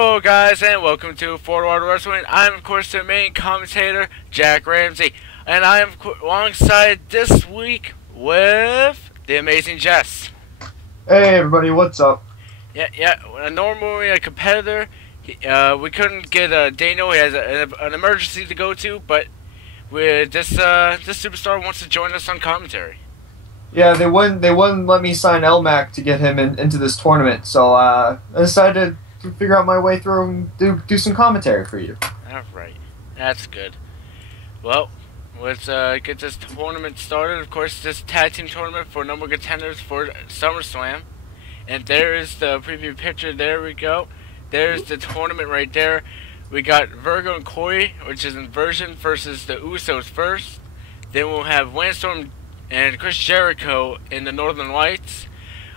Hello guys and welcome to Forward Wrestling. I'm of course the main commentator, Jack Ramsey, and I am alongside this week with the amazing Jess. Hey everybody, what's up? Normally a competitor. We couldn't get Dano. He has an emergency to go to, but this superstar wants to join us on commentary. Yeah, they wouldn't let me sign LMAC to get him into this tournament, so I decided to figure out my way through and do some commentary for you. Alright, that's good. Well, let's get this tournament started. Of course, this tag team tournament for number one contenders for SummerSlam. And there is the preview picture. There we go. There's the tournament right there. We got Virgo and Corey, which is Inversion, versus the Usos first. Then we'll have Windstorm and Chris Jericho in the Northern Lights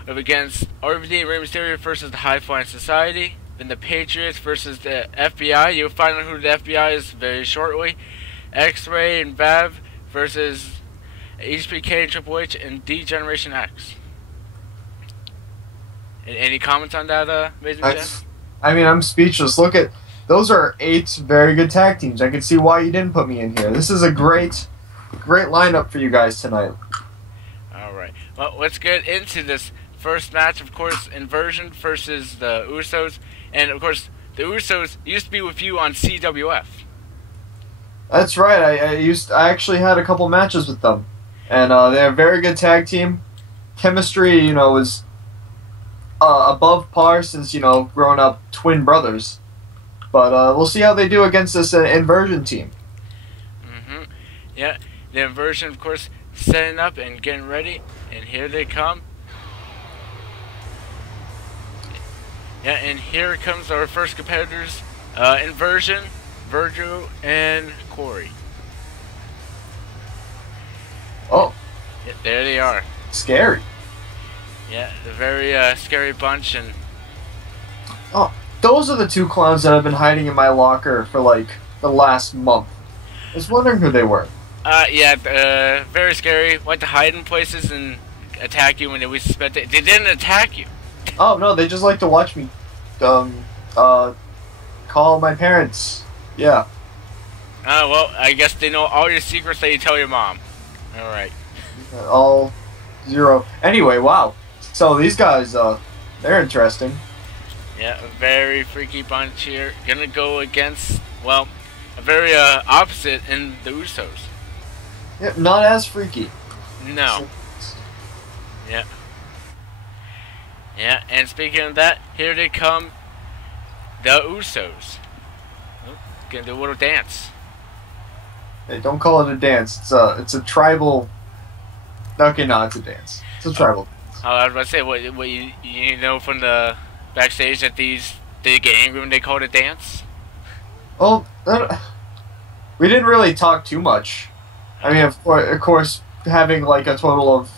against RVD and Rey Mysterio versus the High Flying Society. Then the Patriots versus the FBI. You'll find out who the FBI is very shortly. X-Ray and Vav versus HBK and Triple H and D-Generation X. Any comments on that, amazing Jeff? I mean, I'm speechless. Look at those are 8 very good tag teams. I can see why you didn't put me in here. This is a great lineup for you guys tonight. Alright. Well, let's get into this first match. Of course, Inversion versus the Usos. And, of course, the Usos used to be with you on CWF. That's right. I actually had a couple matches with them. And they're a very good tag team. Chemistry, was above par since, growing up twin brothers. But we'll see how they do against this Inversion team. Yeah, the Inversion, of course, setting up and getting ready. And here they come. Yeah, and here comes our first competitors, Inversion, Virgil, and Corey. Oh. Yeah, there they are. Scary. Yeah, a very scary bunch. And oh, those are the 2 clowns that have been hiding in my locker for like the last month. I was wondering who they were. Very scary. Like to hide in places and attack you when they least suspect it. They didn't attack you. Oh no, they just like to watch me call my parents. Yeah. Well, I guess they know all your secrets that you tell your mom. Alright. All 0. Anyway, wow. So these guys, they're interesting. Yeah, a very freaky bunch here. Gonna go against, well, a very opposite in the Usos. Yeah, not as freaky. No. Yeah. Yeah, and speaking of that, here they come, the Usos. Oh, gonna do a little dance. Hey, don't call it a dance. It's a tribal. Okay, no, it's a dance. It's a tribal dance. Oh, I was about to say, what you know from the backstage that they get angry when they call it a dance? Well, we didn't really talk too much. I mean, of course, having like a total of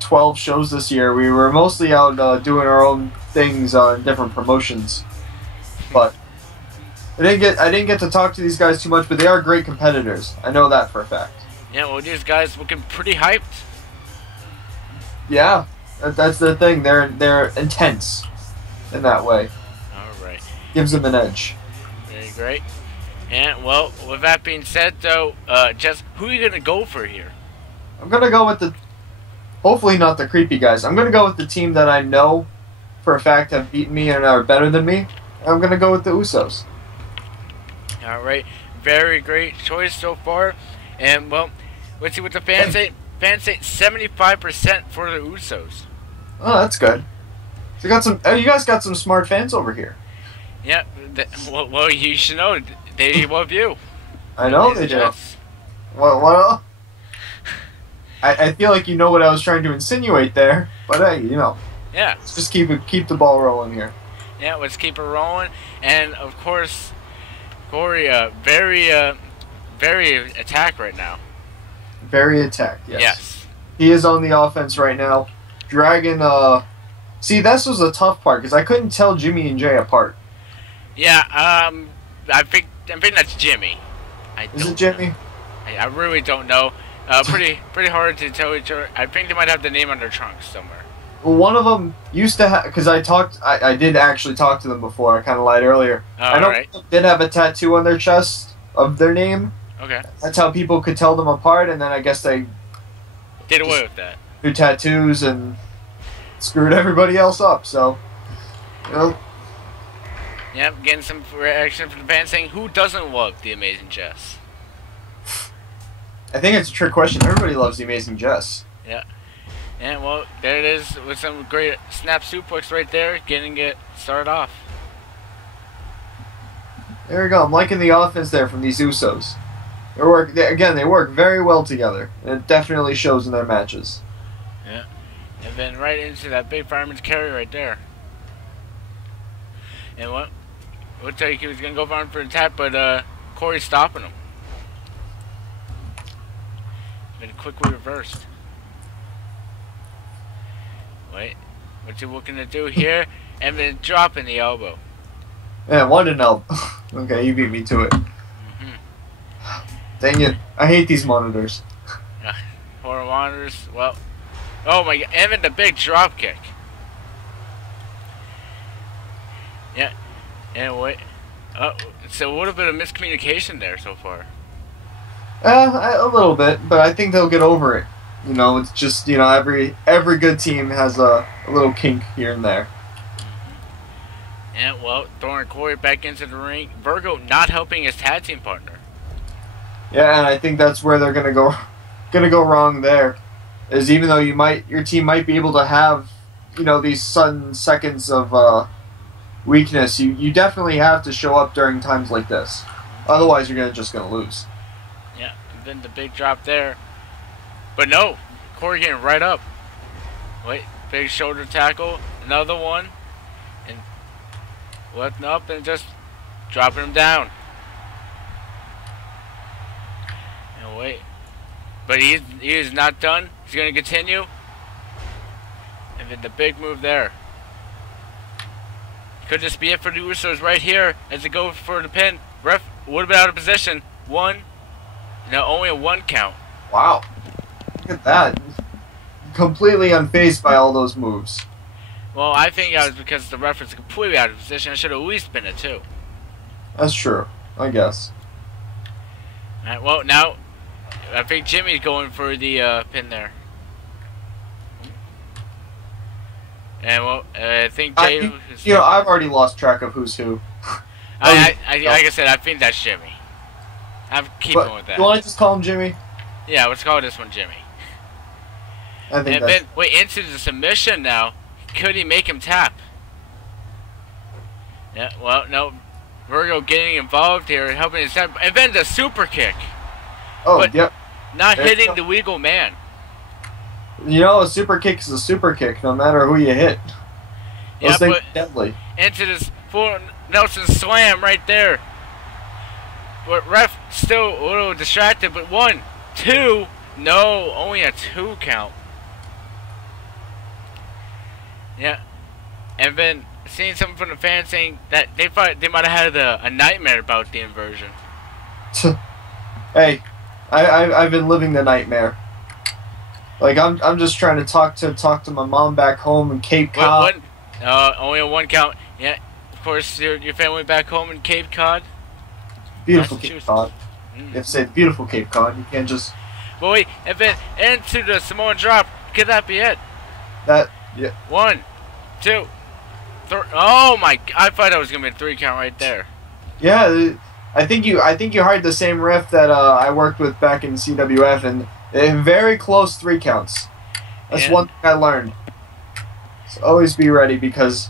12 shows this year, we were mostly out doing our own things on different promotions. But I didn't get to talk to these guys too much, but they are great competitors. I know that for a fact. Yeah, well, these guys looking pretty hyped. Yeah, that's the thing. They're intense in that way. All right. Gives them an edge. Very great. And well, with that being said, though, Jess, who are you gonna go for here? I'm gonna go with the. Hopefully not the creepy guys. I'm gonna go with the team that I know for a fact have beaten me and are better than me. I'm gonna go with the Usos. All right. Very great choice so far. And well, let's see what the fans say. Fans say 75% for the Usos. Oh, that's good. So you guys got some smart fans over here. Yeah. Well, you should know they love you. I know they do. Well, I feel like you know what I was trying to insinuate there, but hey, Yeah. Let's just keep the ball rolling here. Yeah, let's keep it rolling. And of course, Corey, very attack right now. Very attacked, yes. Yes. He is on the offense right now. Dragon, see, this was the tough part, because I couldn't tell Jimmy and Jay apart. Yeah, I think that's Jimmy. Is it Jimmy? I really don't know. Pretty hard to tell each other. I think they might have the name on their trunks somewhere. one of them used to have, because I did actually talk to them before. I kind of lied earlier. I know right. they did have a tattoo on their chest of their name. Okay. That's how people could tell them apart, and then I guess they did away with that. Do tattoos and screwed everybody else up. So, you know. Yep, getting some reaction from the fans saying, "Who doesn't love the Amazing Jess?" I think it's a trick question. Everybody loves the Amazing Jess. Yeah. And well, there it is with some great snap suplex right there, getting it started off. There we go. I'm liking the offense there from these Usos. They work very well together. And it definitely shows in their matches. Yeah. And then right into that big fireman's carry right there. And what? Looks like he was going to go for an attack, but Corey's stopping him. Then quickly reversed. Wait, what's he looking to do here? And then dropping the elbow. Yeah, one to no. Okay, you beat me to it. Dang it. I hate these monitors. Horror monitors, well. Oh my god, and then the big drop kick. Yeah, and wait. So a little bit of miscommunication there so far. A little bit, but I think they'll get over it. You know, it's just, you know, every good team has a little kink here and there. And, well, throwing Corey back into the ring. Virgo not helping his tag team partner. Yeah, and I think that's where they're gonna go wrong there. Is even though your team might be able to have, you know, these sudden seconds of weakness, you definitely have to show up during times like this. Otherwise, you're just gonna lose. Yeah, and then the big drop there. But no, Corey getting right up. Wait, big shoulder tackle, another one, and lifting up and just dropping him down. And wait, but he is not done. He's going to continue. And then the big move there. Could this be it for the Usos right here as they go for the pin? Ref would have been out of position. No, only a 1 count. Wow. Look at that. Completely unfazed by all those moves. Well, I think that was because the ref was completely out of position. I should have at least been a 2. That's true, I guess. Alright, well, now, I think Jimmy's going for the pin there. And, well, I think Dave... I've already lost track of who's who. Like I said, I think that's Jimmy. I'm keeping with that. You want to just call him Jimmy? Yeah, let's call this one Jimmy. I think and then, wait, into the submission now. Could he make him tap? Yeah, well, no. Virgo getting involved here, helping his tap. And then the super kick. Oh, but yep. Not hitting the legal man. You know, a super kick is a super kick, no matter who you hit. Those things are deadly. Into this full Nelson slam right there. But ref still a little distracted, but 1, 2, no, only a 2 count. Yeah, and then seeing something from the fans saying that they thought they might have had a nightmare about the inversion. Hey, I've been living the nightmare. Like I'm just trying to talk to my mom back home in Cape Cod. Only a 1 count. Yeah, of course your family back home in Cape Cod. Beautiful Cape Cod. You have to say beautiful Cape Cod. You can't just. But wait, and then into the Samoan drop. Could that be it? Yeah. 1, 2, 3. Oh my! I thought that was gonna be a 3 count right there. Yeah, I think you hired the same ref that I worked with back in CWF, and very close 3 counts. That's one thing I learned. So always be ready, because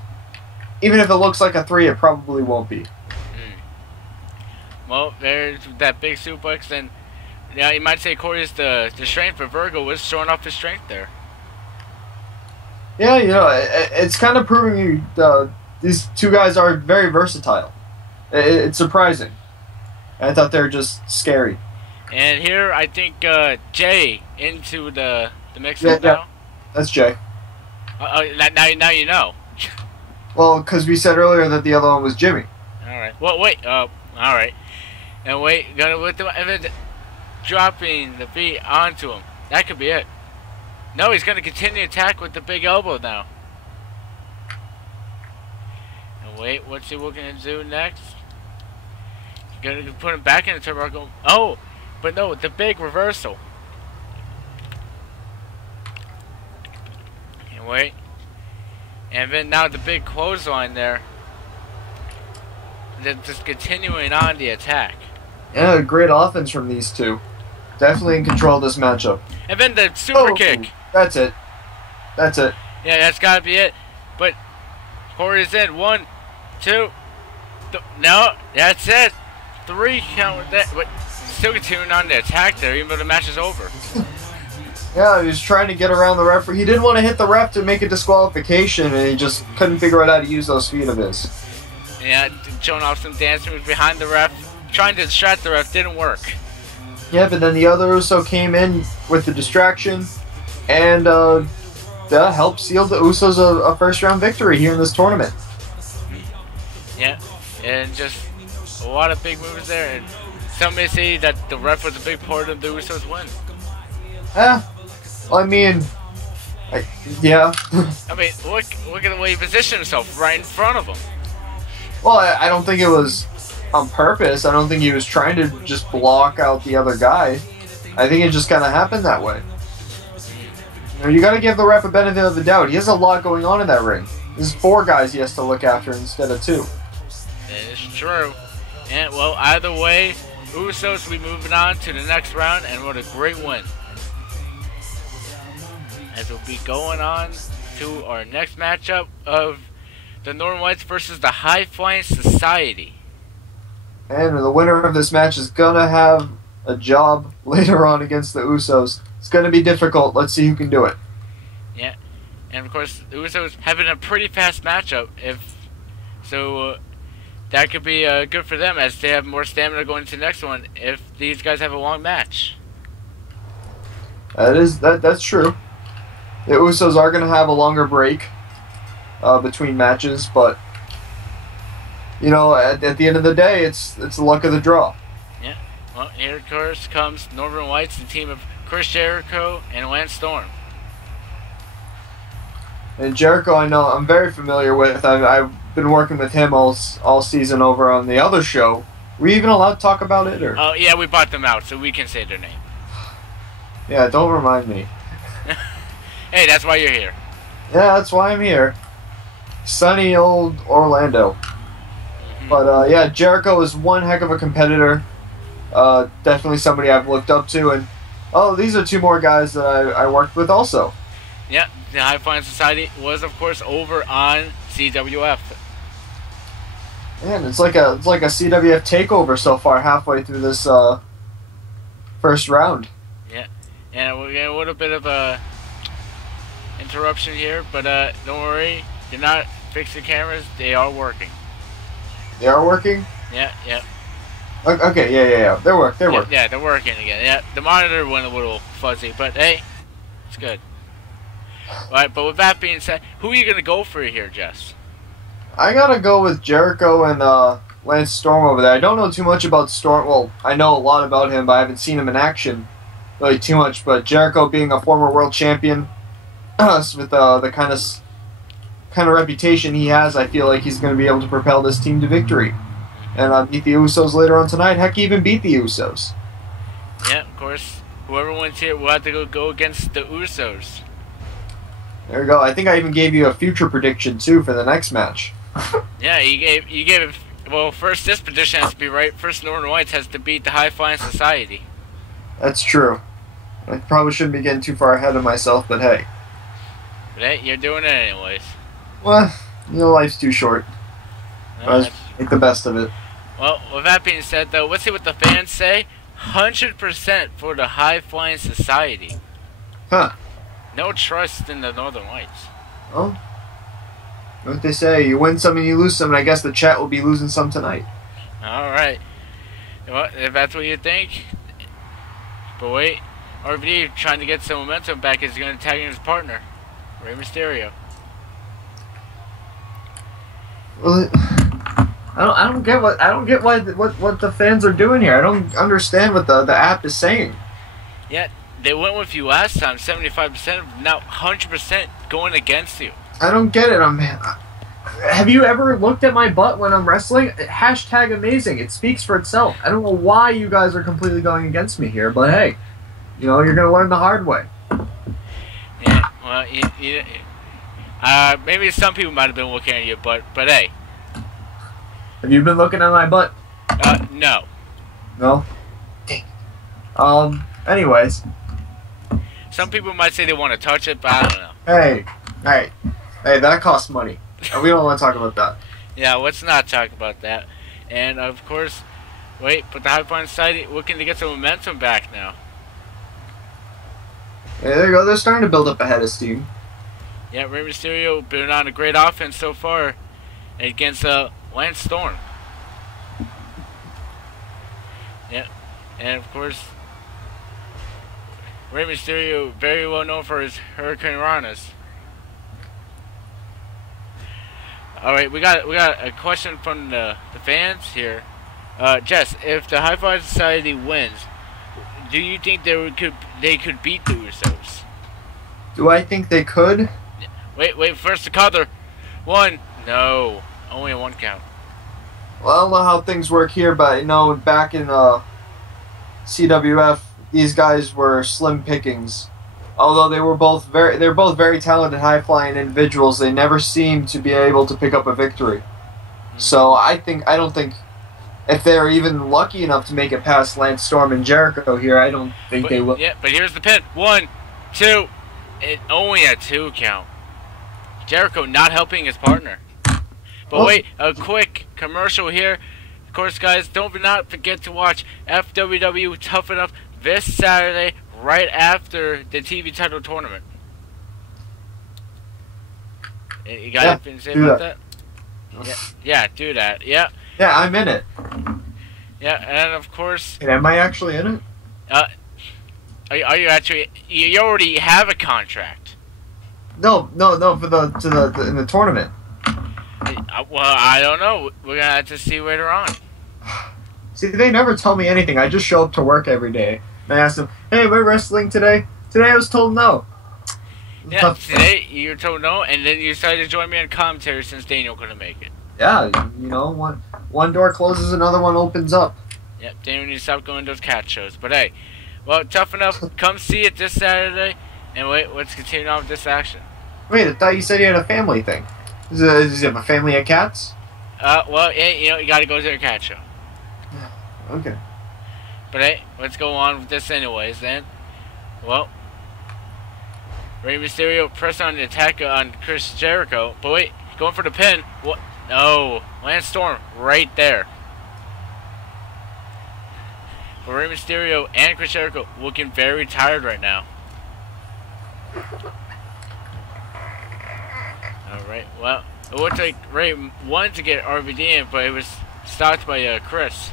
even if it looks like a 3, it probably won't be. Well, there's that big suplex, and yeah, you might say Corey's the strength, but Virgo was showing off his strength there. Yeah, you know, it's kind of proving these 2 guys are very versatile. It's surprising. I thought they were just scary. And here, I think Jay into the mix now. Yeah, that's Jay. Now you know. Well, because we said earlier that the other one was Jimmy. All right. Well, wait. All right. And wait, gonna with the and then dropping the feet onto him. That could be it. No, he's going to continue to attack with the big elbow now. And wait, what's he looking to do next? He's going to put him back in the turnbuckle. Oh, but no, the big reversal. And wait. And then now the big clothesline there. And then just continuing on the attack. Yeah, great offense from these two. Definitely in control of this matchup. And then the super kick. That's it. That's it. Yeah, that's got to be it. But Corey's in. 1, 2. No, that's it. 3 count. But still continuing on the attack there, even though the match is over. Yeah, he was trying to get around the referee. He didn't want to hit the ref to make a disqualification, and he just couldn't figure out how to use those feet of his. Yeah, showing off some dance moves behind the ref. Trying to distract the ref didn't work. Yeah, but then the other Uso came in with the distraction, and helped seal the Usos a first-round victory here in this tournament. Yeah, and just a lot of big moves there. And some may say that the ref was a big part of the Usos' win. I mean, yeah. I mean, look at the way he positioned himself right in front of him. Well, I don't think it was on purpose. I don't think he was trying to just block out the other guy. I think it just kind of happened that way. You got to give the ref a benefit of the doubt. He has a lot going on in that ring. There's 4 guys he has to look after instead of 2. That is true. And, well, either way, Usos will be moving on to the next round, and what a great win. As we'll be going on to our next matchup of the Northern Whites versus the High Flying Society. And the winner of this match is going to have a job later on against the Usos. It's going to be difficult. Let's see who can do it. Yeah. And, of course, the Usos having a pretty fast matchup. So that could be good for them as they have more stamina going into the next one if these guys have a long match. That's true. The Usos are going to have a longer break between matches, but you know, at the end of the day, it's the luck of the draw. Yeah. Well, here of course comes Northern Whites, the team of Chris Jericho and Lance Storm. And Jericho, I'm very familiar with. I've been working with him all season over on the other show. Were you even allowed to talk about it, or? Oh yeah, we bought them out, so we can say their name. Yeah, don't remind me. Hey, that's why you're here. Yeah, that's why I'm here. Sunny old Orlando. Mm-hmm. But yeah, Jericho is one heck of a competitor. Definitely somebody I've looked up to, and these are 2 more guys that I worked with also. Yeah, the High Flying Society was of course over on CWF. Man, it's like a CWF takeover so far, halfway through this first round. Yeah, and we're getting a little bit of a interruption here, but don't worry, you're not fixing cameras. They are working. They are working? Yeah. Okay, yeah. They're working. Yeah, they're working again. Yeah, the monitor went a little fuzzy, but hey, it's good. Alright, but with that being said, who are you going to go for here, Jess? I gotta go with Jericho and Lance Storm over there. I don't know too much about Storm. Well, I know a lot about him, but I haven't seen him in action really too much. But Jericho being a former world champion, with the kind of reputation he has, I feel like he's going to be able to propel this team to victory and beat the Usos later on tonight. Heck, even beat the Usos. Yeah, of course. Whoever wins here will have to go against the Usos. There we go. I think I even gave you a future prediction too for the next match. Yeah, you gave it. Well, first this prediction has to be right. First, Northern Whites has to beat the High Flying Society. That's true. I probably shouldn't be getting too far ahead of myself, but hey. But hey, you're doing it anyways. Well, life's too short. Let's make the best of it. Well, with that being said, though, let's see what the fans say. 100% for the High Flying Society. Huh. No trust in the Northern Whites. Oh. What they say, you win some and you lose some, and I guess the chat will be losing some tonight. Alright. Well, if that's what you think. But wait, RVD trying to get some momentum back is going to tag in his partner, Rey Mysterio. Well, I don't get what the fans are doing here. I don't understand what the app is saying. Yeah, they went with you last time, 75%, now 100% going against you. I don't get it. Have you ever looked at my butt when I'm wrestling? Hashtag amazing. It speaks for itself. I don't know why you guys are completely going against me here, but hey, you know, you're going to learn the hard way. Yeah, well, maybe some people might have been looking at your butt, but hey. Have you been looking at my butt? No. No? Anyways. Some people might say they want to touch it, but I don't know. Hey, that costs money. We don't want to talk about that. Yeah, let's not talk about that. And, of course, but the High Flying Society looking to get some momentum back now. Yeah, there you go. They're starting to build up a head of steam. Yeah, Rey Mysterio been on a great offense so far against Lance Storm. Yeah, and of course, Rey Mysterio very well known for his Hurricane Ranas. All right, we got a question from the fans here. Jess, if the High Flying Society wins, do you think they could beat the Usos? Do I think they could? Wait, first the cover. One. No. Only a one count. Well, I don't know how things work here, but you know, back in CWF, these guys were slim pickings. Although they're both very talented, high-flying individuals, they never seemed to be able to pick up a victory. So I don't think if they're even lucky enough to make it past Lance Storm and Jericho here, I don't think they will. Yeah, but here's the pin. 1, 2. It only a 2 count. Jericho not helping his partner. But wait, a quick commercial here. Of course, guys, not forget to watch FWW Tough Enough this Saturday, right after the TV title tournament. You got anything to say about that? Yeah, do that. Yeah. Yeah, I'm in it. Yeah, and of course. And am I actually in it? Are you actually? You already have a contract. No, for in the tournament. Well, I don't know. We're gonna have to see later on. See, they never tell me anything. I just show up to work every day. And I ask them, "Hey, am I wrestling today?" Today I was told no. Yeah, today you were told no, and then you decided to join me on commentary since Daniel couldn't make it. Yeah, you know, one door closes, another one opens up. Yep, Daniel needs to stop going to those cat shows. But hey, well, Tough Enough, come see it this Saturday. And wait, let's continue on with this action. Wait, I thought you said you had a family thing. Does he have a family of cats? Well, yeah, you know, you gotta go to a cat show. Okay. But hey, let's go on with this anyways then. Well, Rey Mysterio pressed on the attack on Chris Jericho. But wait, going for the pin. What? No, Lance Storm right there. But Rey Mysterio and Chris Jericho looking very tired right now. Alright, well, it looked like Rey wanted to get RVD in, but it was stopped by Chris.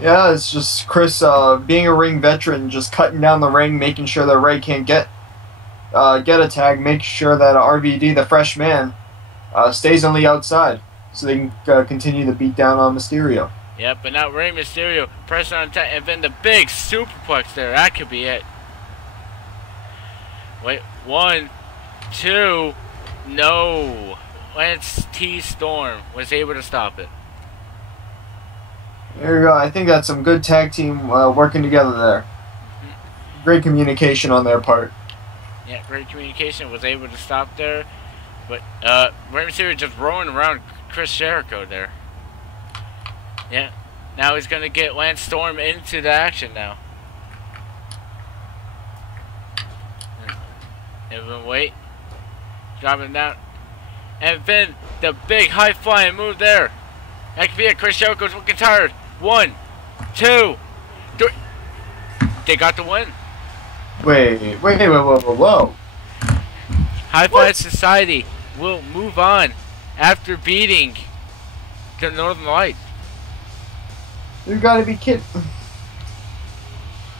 Yeah, it's just Chris being a ring veteran, just cutting down the ring, making sure that Rey can't get a tag, make sure that RVD, the fresh man, stays on the outside, so they can continue to beat down on Mysterio. Yep, but now Rey Mysterio pressing on attack, and then the big superplex there. That could be it. Wait, 1, 2, no. Lance T. Storm was able to stop it. There you go. I think that's some good tag team working together there. Great communication on their part. Yeah, great communication. Was able to stop there. But Rey Mysterio just rolling around Chris Jericho there. Yeah. Now he's going to get Lance Storm into the action now. And then wait. Dropping down. And then the big high flying move there. That could be it. Chris Jericho's looking tired. 1, 2, 3. They got the win. Wait, whoa. High Flying Society will move on after beating the Northern Light. You gotta be kidding.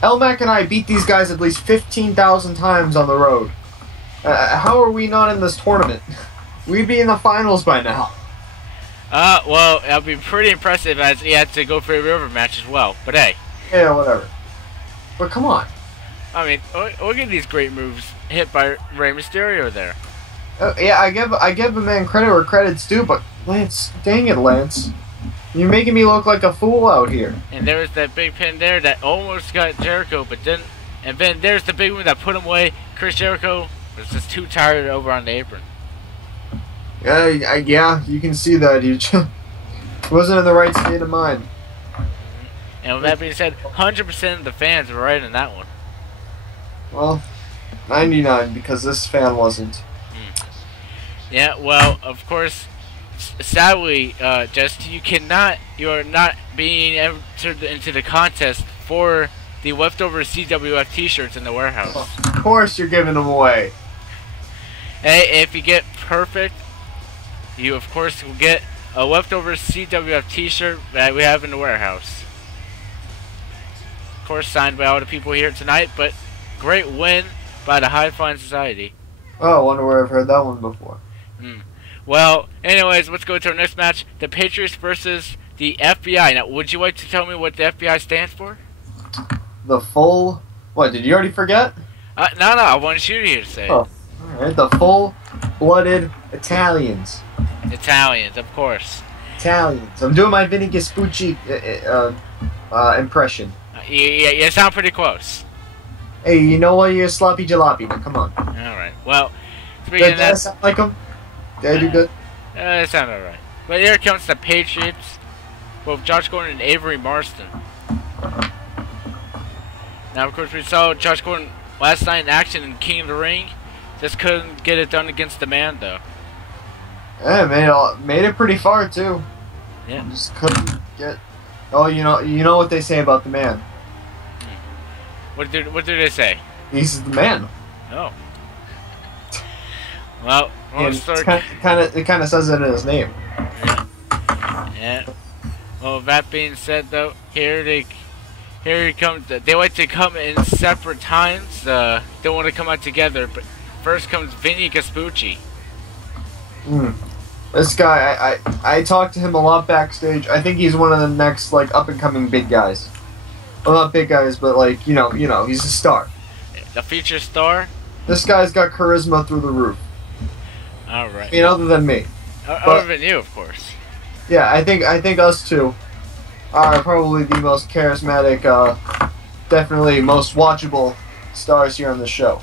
Elmac and I beat these guys at least 15,000 times on the road. How are we not in this tournament? We'd be in the finals by now. Well, that'll be pretty impressive as he had to go for a river match as well. But hey. Yeah, whatever. But come on. I mean, look at these great moves hit by Rey Mysterio there. Yeah, I give a man credit where credit's due, but Lance, dang it, Lance. You're making me look like a fool out here. And there was that big pin there that almost got Jericho, but didn't. And then there's the big one that put him away. Chris Jericho was just too tired over on the apron. Yeah, you can see that. He just wasn't in the right state of mind. And with that being said, 100% of the fans were right in that one. Well, 99, because this fan wasn't. Yeah, well, of course, sadly, just you are not being entered into the contest for the leftover CWF t-shirts in the warehouse. Of course you're giving them away. Hey, if you get perfect, you of course will get a leftover CWF t-shirt that we have in the warehouse. Of course, signed by all the people here tonight, but great win by the High Flying Society. Oh, I wonder where I've heard that one before. Well, anyways, let's go to our next match. The Patriots versus the FBI. Now, would you like to tell me what the FBI stands for? The full... What, did you already forget? No, I wanted you to say. Oh, alright. The full-blooded Italians. Italians, of course. Italians. I'm doing my Vinny Gaspucci impression. You sound pretty close. Hey, you know what? You're sloppy jalopy, but come on. Alright, well, Did I sound like him? Did I do good? It sounded alright. But here comes the Patriots. Both Josh Gordon and Avery Marston. Now, of course, we saw Josh Gordon last night in action in King of the Ring. Just couldn't get it done against the man, though. Yeah, made it pretty far, too. Yeah. Just couldn't get... Oh, you know what they say about the man. What did they say? He's the man. Oh. Well, it kind of says it in his name. Yeah. Well, that being said, though, here he comes. They like to come in separate times. They want to come out together. But first comes Vinny Gaspucci. This guy, I talked to him a lot backstage. I think he's one of the next up and coming big guys. Well, not big guys, but you know, he's a star. The future star. This guy's got charisma through the roof. All right. I mean, other than me. Other than you, of course. Yeah, I think us two are probably the most charismatic, definitely most watchable stars here on the show.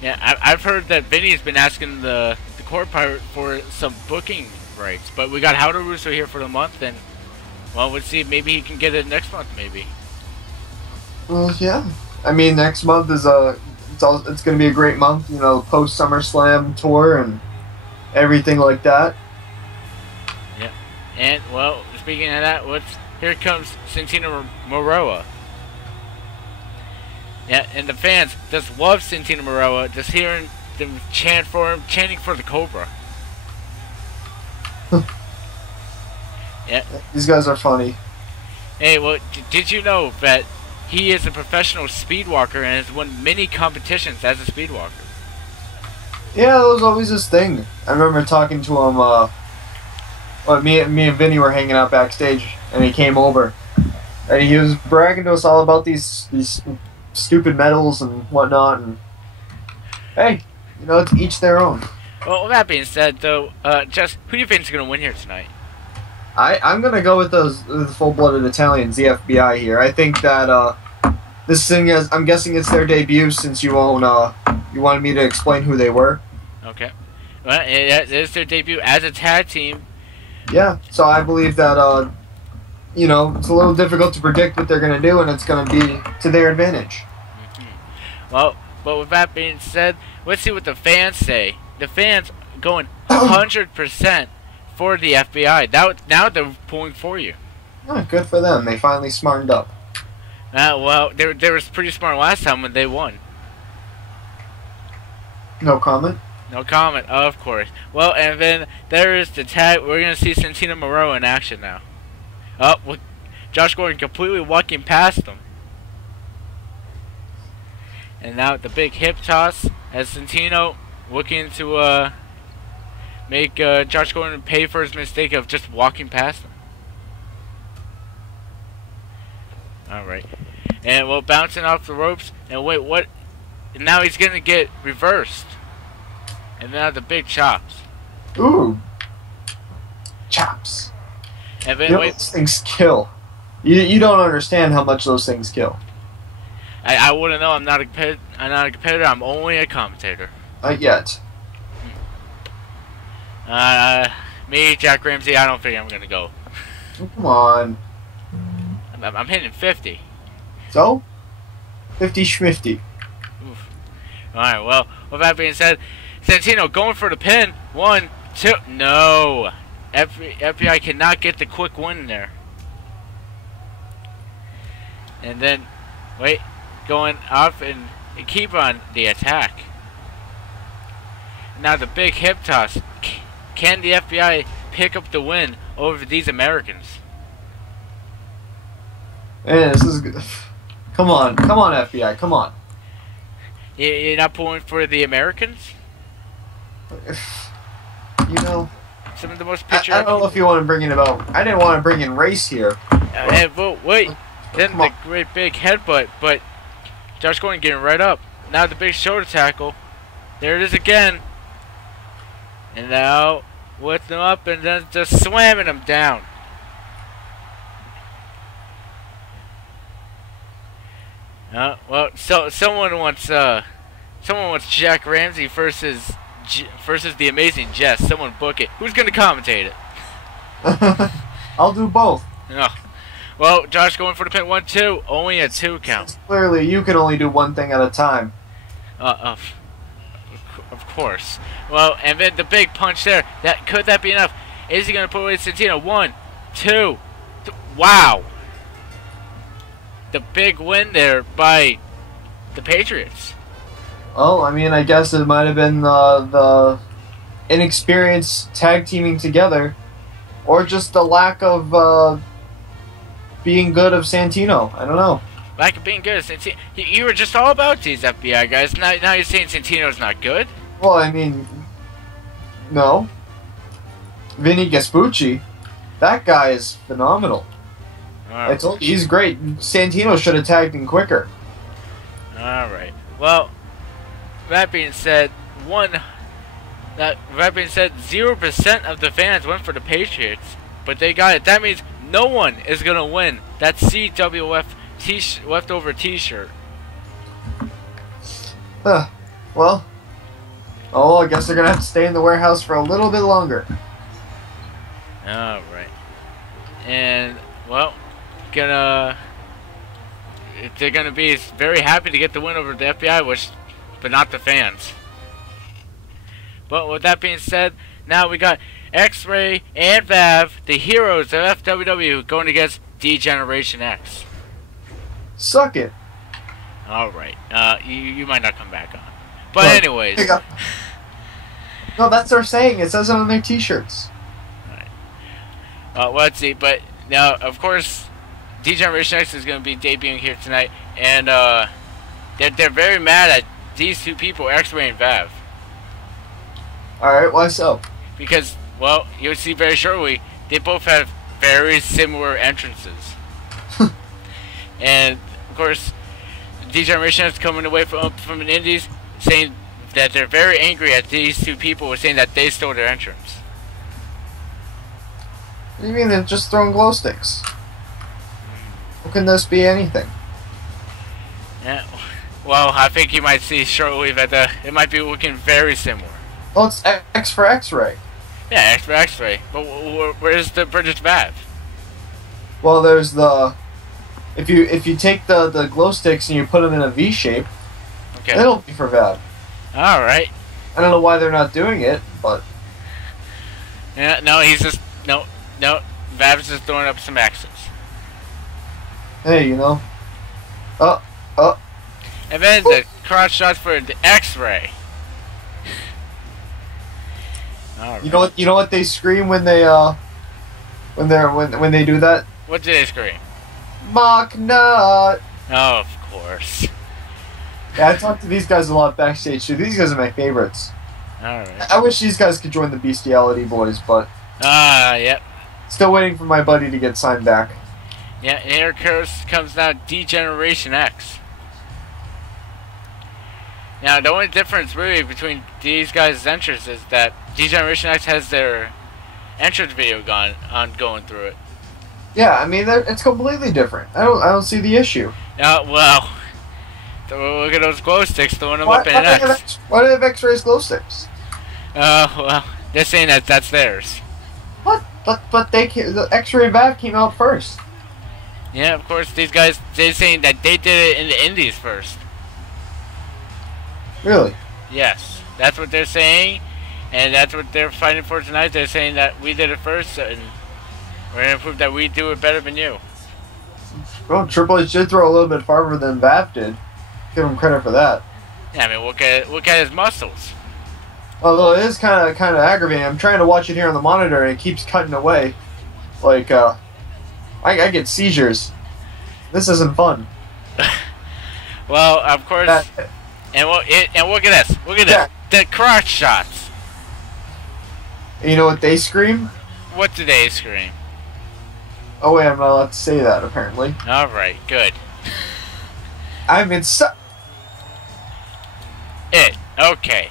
Yeah, I've heard that Vinny's been asking the Court Pirate for some booking rights, but we got Howder Russo here for the month, and well, let's see, maybe he can get it next month, maybe. Well, yeah. I mean, next month is it's going to be a great month, post SummerSlam tour and everything like that. Yeah, and well, speaking of that, here comes Santino Marella. Yeah, and the fans just love Santino Marella, just hearing them chant for him, chanting for the Cobra. Yeah. These guys are funny. Hey, well, did you know that he is a professional speedwalker and has won many competitions as a speedwalker? Yeah, that was always his thing. I remember talking to him, me and Vinny were hanging out backstage, and he came over. And he was bragging to us all about these stupid medals and whatnot, and hey, to each their own. Well, with that being said, though, Jess, who do you think is going to win here tonight? I'm going to go with the full-blooded Italians, the FBI here. I think that this thing is, I'm guessing it's their debut since you wanted me to explain who they were. Okay. Well, it is their debut as a tag team. Yeah, so I believe that, it's a little difficult to predict what they're going to do, and it's going to be to their advantage. Well, but with that being said, let's see what the fans say. The fans going 100% for the FBI. Now they're pulling for you. Oh, good for them. They finally smartened up. Well, they were pretty smart last time when they won. No comment? No comment, of course. Well, and then there is the tag. We're going to see Santino Marella in action now. Oh, with Josh Gordon completely walking past him. And now the big hip toss as Santino looking to make Josh Gordon pay for his mistake of just walking past him. Alright. And well, bouncing off the ropes. And wait, what and now he's gonna get reversed. And now the big chops. Ooh. Chops. And then wait, those things kill. You don't understand how much those things kill. I wouldn't know. I'm not a competitor. I'm only a commentator. Not yet. Me, Jack Ramsey. I don't think I'm gonna go. Oh, come on. I'm hitting 50. So? 50 schmifty. Alright, well, with that being said, Santino going for the pin. 1, 2. No. FBI cannot get the quick win there. And then, wait, going up and keep on the attack. Now the big hip toss. Can the FBI pick up the win over these Americans? Man, this is good. Come on, FBI, come on. You're not pulling for the Americans? You know, some of the most I don't know if you want to bring in I didn't want to bring in race here. But wait, then the great big headbutt, but Josh Gordon getting right up. Now the big shoulder tackle. There it is again. And now with them up and then just slamming him down. Well, so someone wants Jack Ramsey versus the Amazing Jess. Someone book it. Who's gonna commentate it? I'll do both. No. Well, Josh going for the pin. 1, 2. Only a 2 count. Clearly, you can only do one thing at a time. Of course. Well, and then the big punch there. Could that be enough? Is he gonna put away Santino? 1, 2. Wow. The big win there by the Patriots. Well, I mean, I guess it might have been the inexperienced tag teaming together, or just the lack of being good of Santino. I don't know. Lack of being good of Santino. You were just all about these FBI guys. Now you're saying Santino's not good? Well, I mean, no. Vinny Gaspucci, that guy is phenomenal. I told you, he's great. Santino should have tagged him quicker. Alright. Well, that being said, 0% of the fans went for the Patriots, but they got it. That means no one is going to win that CWF leftover t-shirt. Well, I guess they're going to have to stay in the warehouse for a little bit longer. Alright. And, well, they're gonna be very happy to get the win over the FBI, but not the fans. But with that being said, now we got X-Ray and Vav, the heroes of FWW, going against D-Generation X. Suck it. All right. You might not come back on. But anyways. No, that's their saying. It says it on their T-shirts. All right. Well, let's see. But now, of course, D-Generation X is going to be debuting here tonight, and they're very mad at these two people, X-Ray and Vav. Alright, why so? Because, well, you'll see very shortly, they both have very similar entrances. And, of course, D-Generation X coming away from an Indies, saying that they're very angry at these two people, saying that they stole their entrance. What do you mean they're just throwing glow sticks? How can this be anything? Yeah, well, I think you might see shortly that it might be looking very similar. Well, it's X for X-Ray. Yeah, X for X-Ray. But where's the British Vav? Well, there's the... If you take the glow sticks and you put them in a V shape, okay, it'll be for Vav. Alright. I don't know why they're not doing it, but... Yeah, no, he's just... No, Vav's just throwing up some X's. Hey, you know. And then the crotch shots for the X-Ray. Right. You know what they scream when they when they do that? What do they scream? Mock nut. Oh, of course. Yeah, I talk to these guys a lot backstage too. These guys are my favorites. Alright. I wish these guys could join the Bestiality Boys, but... Yep. Still waiting for my buddy to get signed back. Yeah, and here comes now D-Generation X. Now, the only difference really between these guys' entrance is that D-Generation X has their entrance video going through it. Yeah, I mean it's completely different. I don't see the issue. Well, look at those glow sticks throwing them up in X. Why do they have X-rays glow sticks? Well, they're saying that that's theirs. What? But the X-ray VAV came out first. Yeah, of course, these guys, they're saying that they did it in the Indies first. Really? Yes, that's what they're saying, and that's what they're fighting for tonight. They're saying that we did it first, and we're going to prove that we do it better than you. Well, Triple H did throw a little bit farther than VAV did. Give him credit for that. Yeah, I mean, look at his muscles. Although it is kind of aggravating. I'm trying to watch it here on the monitor, and it keeps cutting away. Like, I get seizures. This isn't fun. Well, of course, and look at this. Look at this. The crotch shots. You know what they scream? What do they scream? Oh wait, I'm not allowed to say that apparently. All right, good. I mean, okay.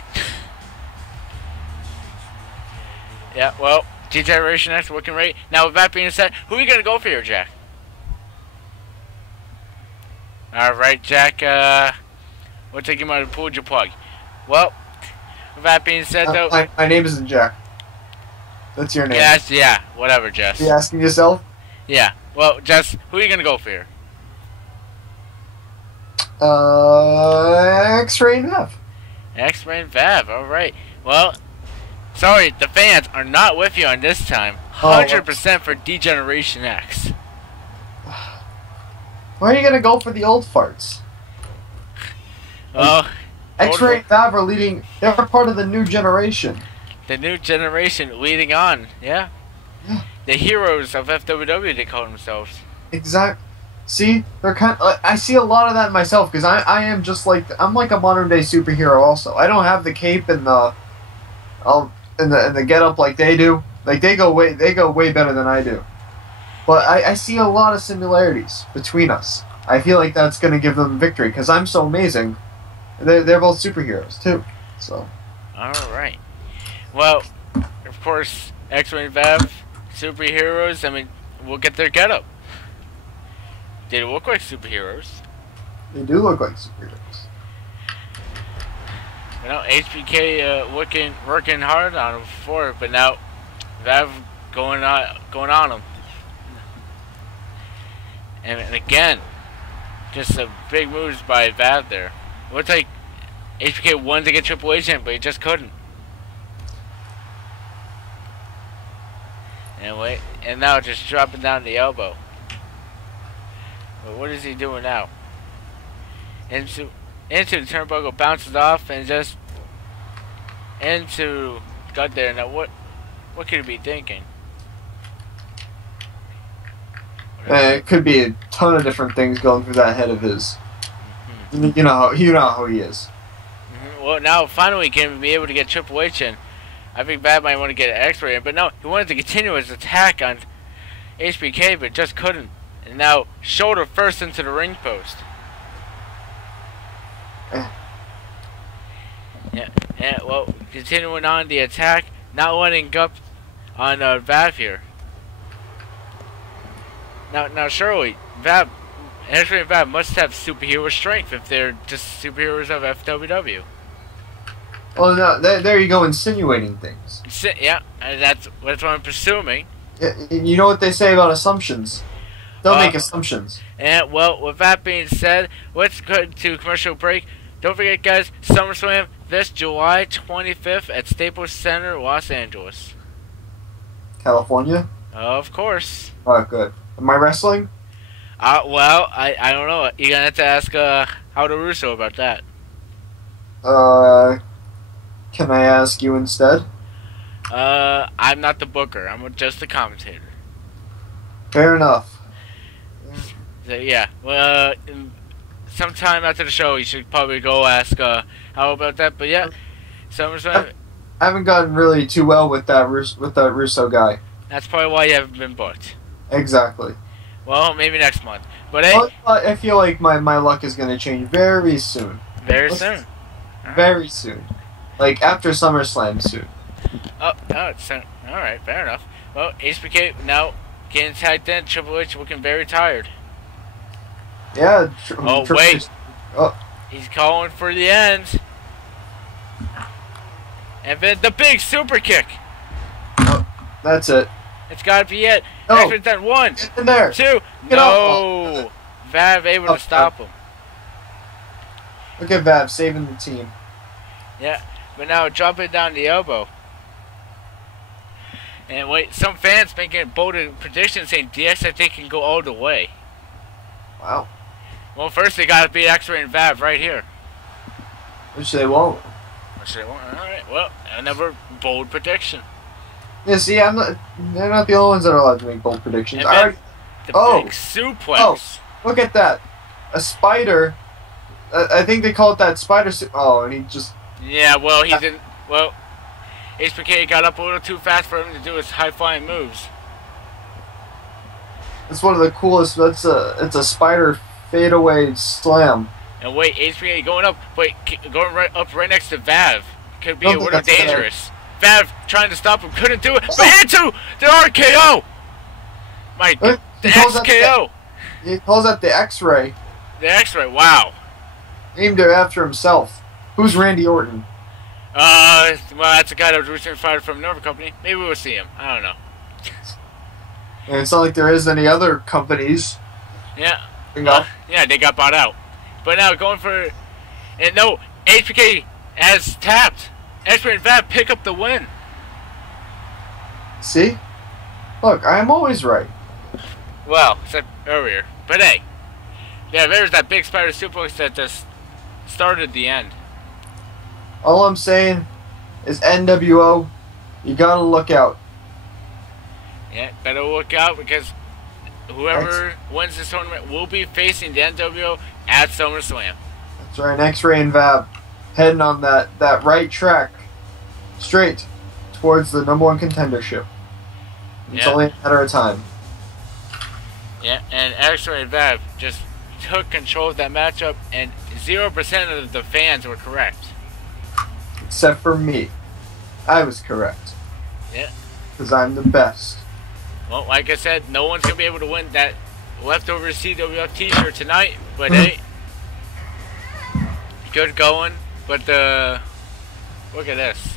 Yeah, well, G-Generation X working right. Now, with that being said, who are you going to go for here, Jack? Alright, Jack, we'll take him out and pull your plug. Well, with that being said, though... My name isn't Jack. That's your name. Yes, yeah, whatever, Jess. Are you asking yourself? Yeah. Well, Jess, who are you going to go for here? X-Ray and VAV. X-Ray and VAV, alright. Well, sorry, the fans are not with you on this time. 100% for D-Generation X. Why are you going to go for the old farts? Well... X-Ray and VAV are leading... They're part of the new generation. The new generation leading on, yeah? Yeah. The heroes of FWW, they call themselves. Exactly. See, they're kind of, I see a lot of that myself because I am just like I'm like a modern day superhero. Also, I don't have the cape and the get up like they do. Like they go way better than I do. But I see a lot of similarities between us. I feel like that's gonna give them victory because I'm so amazing. They're both superheroes too. So. All right. Well, of course, X-Ray and VAV, superheroes. I mean, we'll get their get up. They look like superheroes. They do look like superheroes. You know, HBK working hard on them before, but now VAV going on them. And again, just some big moves by VAV there. It looks like HBK wanted to get Triple H in, but he just couldn't. And now just dropping down the elbow. But what is he doing now? Into the turnbuckle, bounces off and just into got there. Now what could he be thinking? It could be a ton of different things going through that head of his. Mm-hmm. You know how he is. Mm-hmm. Well, now finally he can be able to get Triple H in. I think Bad might want to get an X-ray in, but no, he wanted to continue his attack on HBK, but just couldn't. And now, shoulder first into the ring post. Yeah, well, continuing on the attack, not letting up on VAV here. Now, surely, VAV, X-Ray and VAV must have superhero strength if they're just superheroes of FWW. Well, no, there you go, insinuating things. Yeah, and that's what I'm presuming. You know what they say about assumptions. Don't make assumptions. And, well, with that being said, let's go to commercial break. Don't forget, guys, SummerSlam this July 25th at Staples Center, Los Angeles. California? Of course. Oh, good. Am I wrestling? Well, I don't know. You're going to have to ask Aldo Russo about that. Can I ask you instead? I'm not the booker. I'm just the commentator. Fair enough. So, yeah. Well, sometime after the show, you should probably go ask how about that. But yeah, SummerSlam. I haven't gotten really too well with that Russo guy. That's probably why you haven't been booked. Exactly. Well, maybe next month. But hey, I feel like my luck is going to change very soon. Very soon. Very soon. Like, after SummerSlam soon. Oh, it's alright, fair enough. Well, HBK now getting tagged in. Triple H looking very tired. Yeah. Oh, wait. He's calling for the end. And then the big super kick. Oh, that's it. It's gotta be it. No. Actually, done. 1, Get in there. 2. Get No. Vav able to stop him. Look at Vav saving the team. Yeah, but now dropping down the elbow. And wait, some fans making bold predictions saying DX I think can go all the way. Wow. Well, first they gotta beat X-Ray and Vav right here. Which they won't. Which they won't. Alright, well, another bold prediction. Yeah, see, they're not the only ones that are allowed to make bold predictions. The big suplex. Oh, look at that. A spider. I think they call it that spider. Oh, and he just. Yeah, well, he didn't. Well, HBK got up a little too fast for him to do his high-flying moves. It's one of the coolest. It's a spider fadeaway slam. And wait, HBK going up. Wait, going right next to Vav. Could be a little dangerous. Vav trying to stop him, couldn't do it, but into the RKO! My, the XKO! He calls that the X-Ray. The X-Ray, wow. Named it after himself. Who's Randy Orton? Well, that's a guy that was recently fired from another company. Maybe we'll see him. I don't know. And it's not like there is any other companies. Yeah. Yeah, they got bought out. But now going for... And no, HBK has tapped. X-Ray and Vav pick up the win. See? Look, I am always right. Well, except earlier. But hey. Yeah, there's that big spider suplex that just started the end. All I'm saying is NWO, you gotta look out. Yeah, better look out because whoever wins this tournament will be facing the NWO at SummerSlam. That's right, X-Ray and Vav heading on that right track straight towards the #1 contendership. It's only a matter of time. Yeah, and X-Ray and Vav just took control of that matchup, and 0% of the fans were correct. Except for me. I was correct. Yeah. Because I'm the best. Well, like I said, no one's going to be able to win that leftover CWF t-shirt tonight, but hey, good going. But look at this.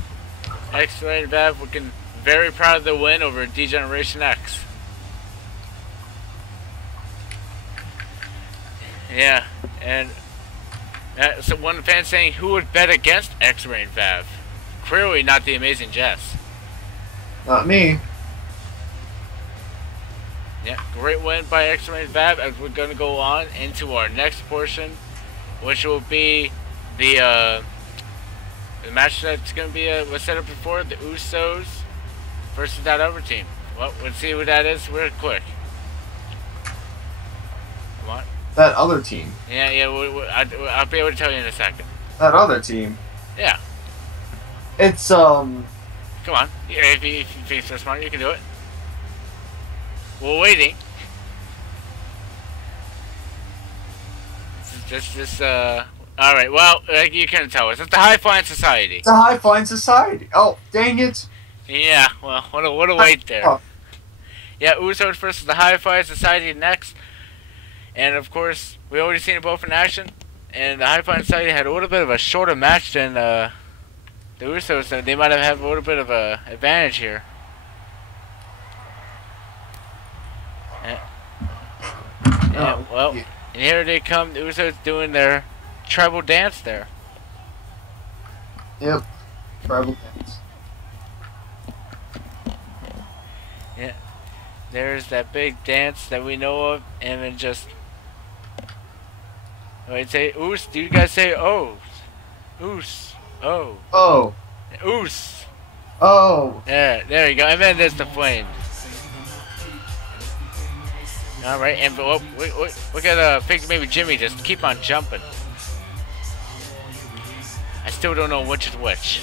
X-Ray and Vav looking very proud of the win over D-Generation X. Yeah, and so one fan saying who would bet against X-Ray and Vav? Clearly not the Amazing Jess. Not me. Yeah, great win by X-Ray and Vav as we're going to go on into our next portion, which will be the match that's going to be was set up before, the Usos versus that other team. Well, let's see who that is real quick. Come on. That other team. Yeah, I'll be able to tell you in a second. That other team. Yeah. It's Come on. Yeah, if you think so smart, you can do it. We're waiting. This Alright, well, you can tell us. It's the High Flying Society. It's a High Flying Society. Oh, dang it. Yeah, well, what a wait there. Oh. Yeah, Usos versus the High Flying Society next. And of course, we already seen it both in action. And the High Flying Society had a little bit of a shorter match than the Usos, so they might have had a little bit of a advantage here. Yeah, well, and here they come, the Usos doing their tribal dance there. Yep, tribal dance. Yeah, there's that big dance that we know of, and then just... Wait, say oos? Do you guys say oh? Oos. Oh. Oh. Oos. Oh. There you go. And then there's the flame. Alright, and look at Big Baby Jimmy just keep on jumping. I still don't know which is which.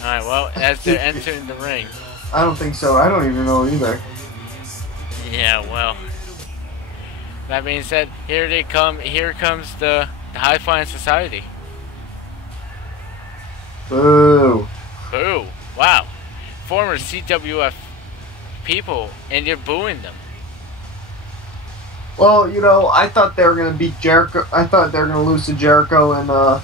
Alright, well, as they're entering the ring. I don't think so. I don't even know either. Yeah, well. That being said, here they come. Here comes the High Flying Society. Boo. Boo! Wow, former CWF people, and you're booing them. Well, you know, I thought they were gonna beat Jericho. I thought they were gonna lose to Jericho and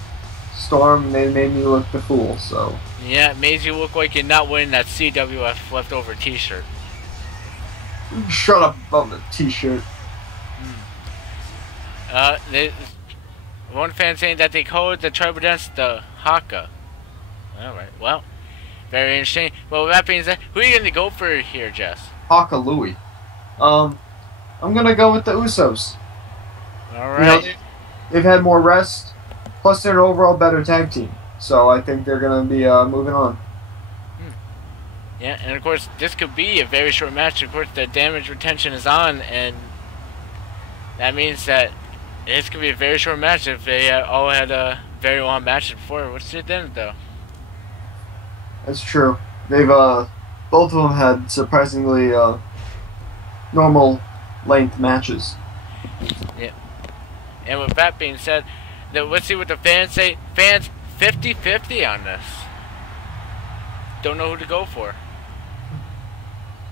Storm, and they made me look the fool. So Yeah, it made you look like you're not wearing that CWF leftover T-shirt. shut up about the T-shirt. One fan saying that they call it the tribal dance the Haka. Alright, well, very interesting. Well, with that being said, who are you going to go for here, Jess? Haka Louie. I'm gonna go with the Usos. Alright. You know, they've had more rest, plus they're an overall better tag team. So I think they're gonna be moving on. Yeah, and of course, this could be a very short match. Of course, the damage retention is on, and that means that this could be a very short match if they all had a very long match before, which they didn't, though. That's true. They've both of them had surprisingly normal length matches. Yeah. And with that being said, let's see what the fans say. Fans 50-50 on this. Don't know who to go for.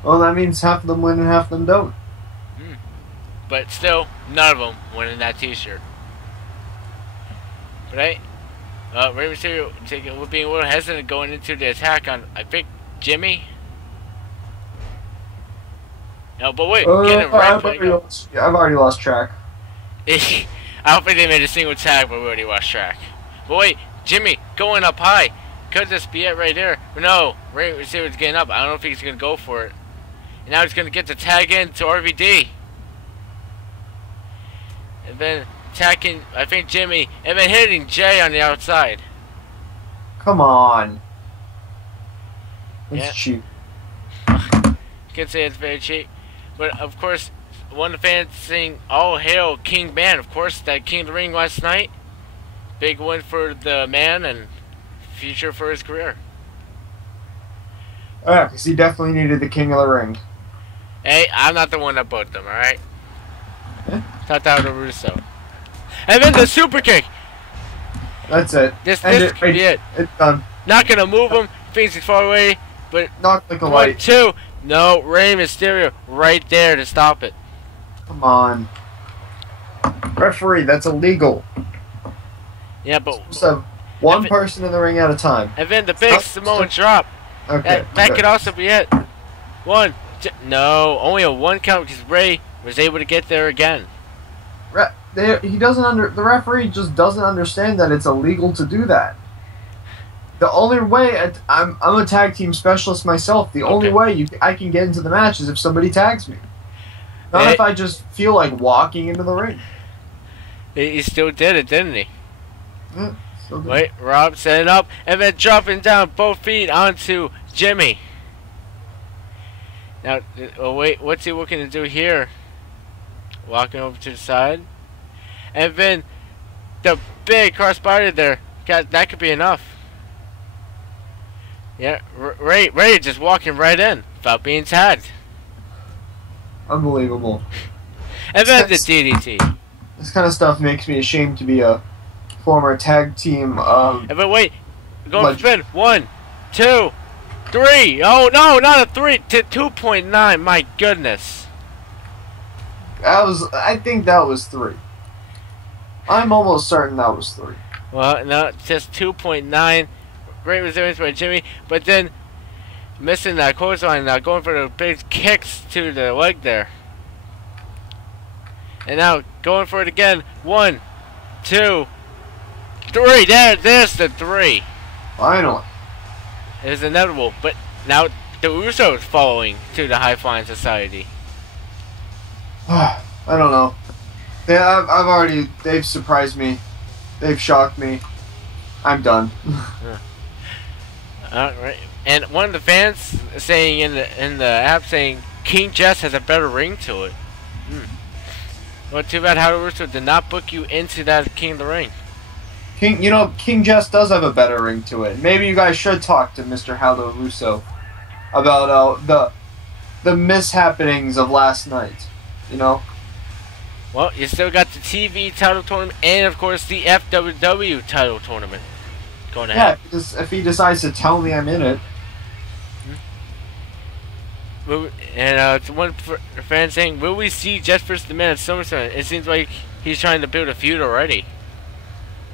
Well, that means half of them win and half of them don't. But still, none of them winning that T-shirt. Right? Rey Mysterio being a little hesitant going into the attack on, I think, Jimmy. No, but wait, getting it right. I've already lost track. I don't think they made a single tag, but we already lost track. But wait, Jimmy going up high. Could this be it right there? But no, Rey Mysterio's getting up. I don't know if he's going to go for it. And now he's going to get the tag in to RVD. And then attacking, I think, Jimmy. And then hitting Jay on the outside. Come on. It's Yeah. cheap. You can say it's very cheap. But, of course, one of the fans saying, "All hail King Man." Of course, that King of the Ring last night. Big win for the man and future for his career. Oh, yeah, because he definitely needed the King of the Ring. Hey, I'm not the one that booked them, alright? Tata Russo. And then the super kick! That's it. This could be it. It's done. Not gonna move him. Thinks he's far away. But Knock like a 1, light. 2. No, Rey Mysterio right there to stop it. Come on. Referee, that's illegal. Yeah, but Supposed to have one person in the ring at a time. and then the big Samoan drop. Okay. That could also be it. 1, 2. No, only a 1 count because Rey was able to get there again. The referee just doesn't understand that it's illegal to do that. The only way I'm a tag team specialist myself. The only way I can get into the match is if somebody tags me. Not if I just feel like walking into the ring. He still did it, didn't he? Yeah, still did. Wait, Rob setting up and then dropping down both feet onto Jimmy. Now, oh wait, what's he looking to do here? Walking over to the side. And then the big crossbody there. God, that could be enough. Yeah, Ray just walking right in without being tagged. Unbelievable. And then the DDT. This kind of stuff makes me ashamed to be a former tag team. And but wait, going for spin. 1, 2, 3. Oh no, not a 3 to 2.9. My goodness. I think that was 3. I'm almost certain that was 3. Well, no, just 2.9. Great resilience by Jimmy, but then missing that clothesline, going for the big kicks to the leg there. And now going for it again. 1, 2, 3. There's the 3. Finally. It is inevitable, but now the Usos following to the High Flying Society. I don't know. They've surprised me. They've shocked me. I'm done. Right. And one of the fans saying in the app saying King Jess has a better ring to it. Well, too bad Howard Russo did not book you into that King of the Ring. King Jess does have a better ring to it. Maybe you guys should talk to Mr. Howard Russo about the mishappenings of last night. You know. Well, you still got the TV title tournament and, of course, the FWW title tournament going ahead. Yeah, if he decides to tell me I'm in it. And one fan saying, will we see Jet vs. the Man at SummerSlam? It seems like he's trying to build a feud already.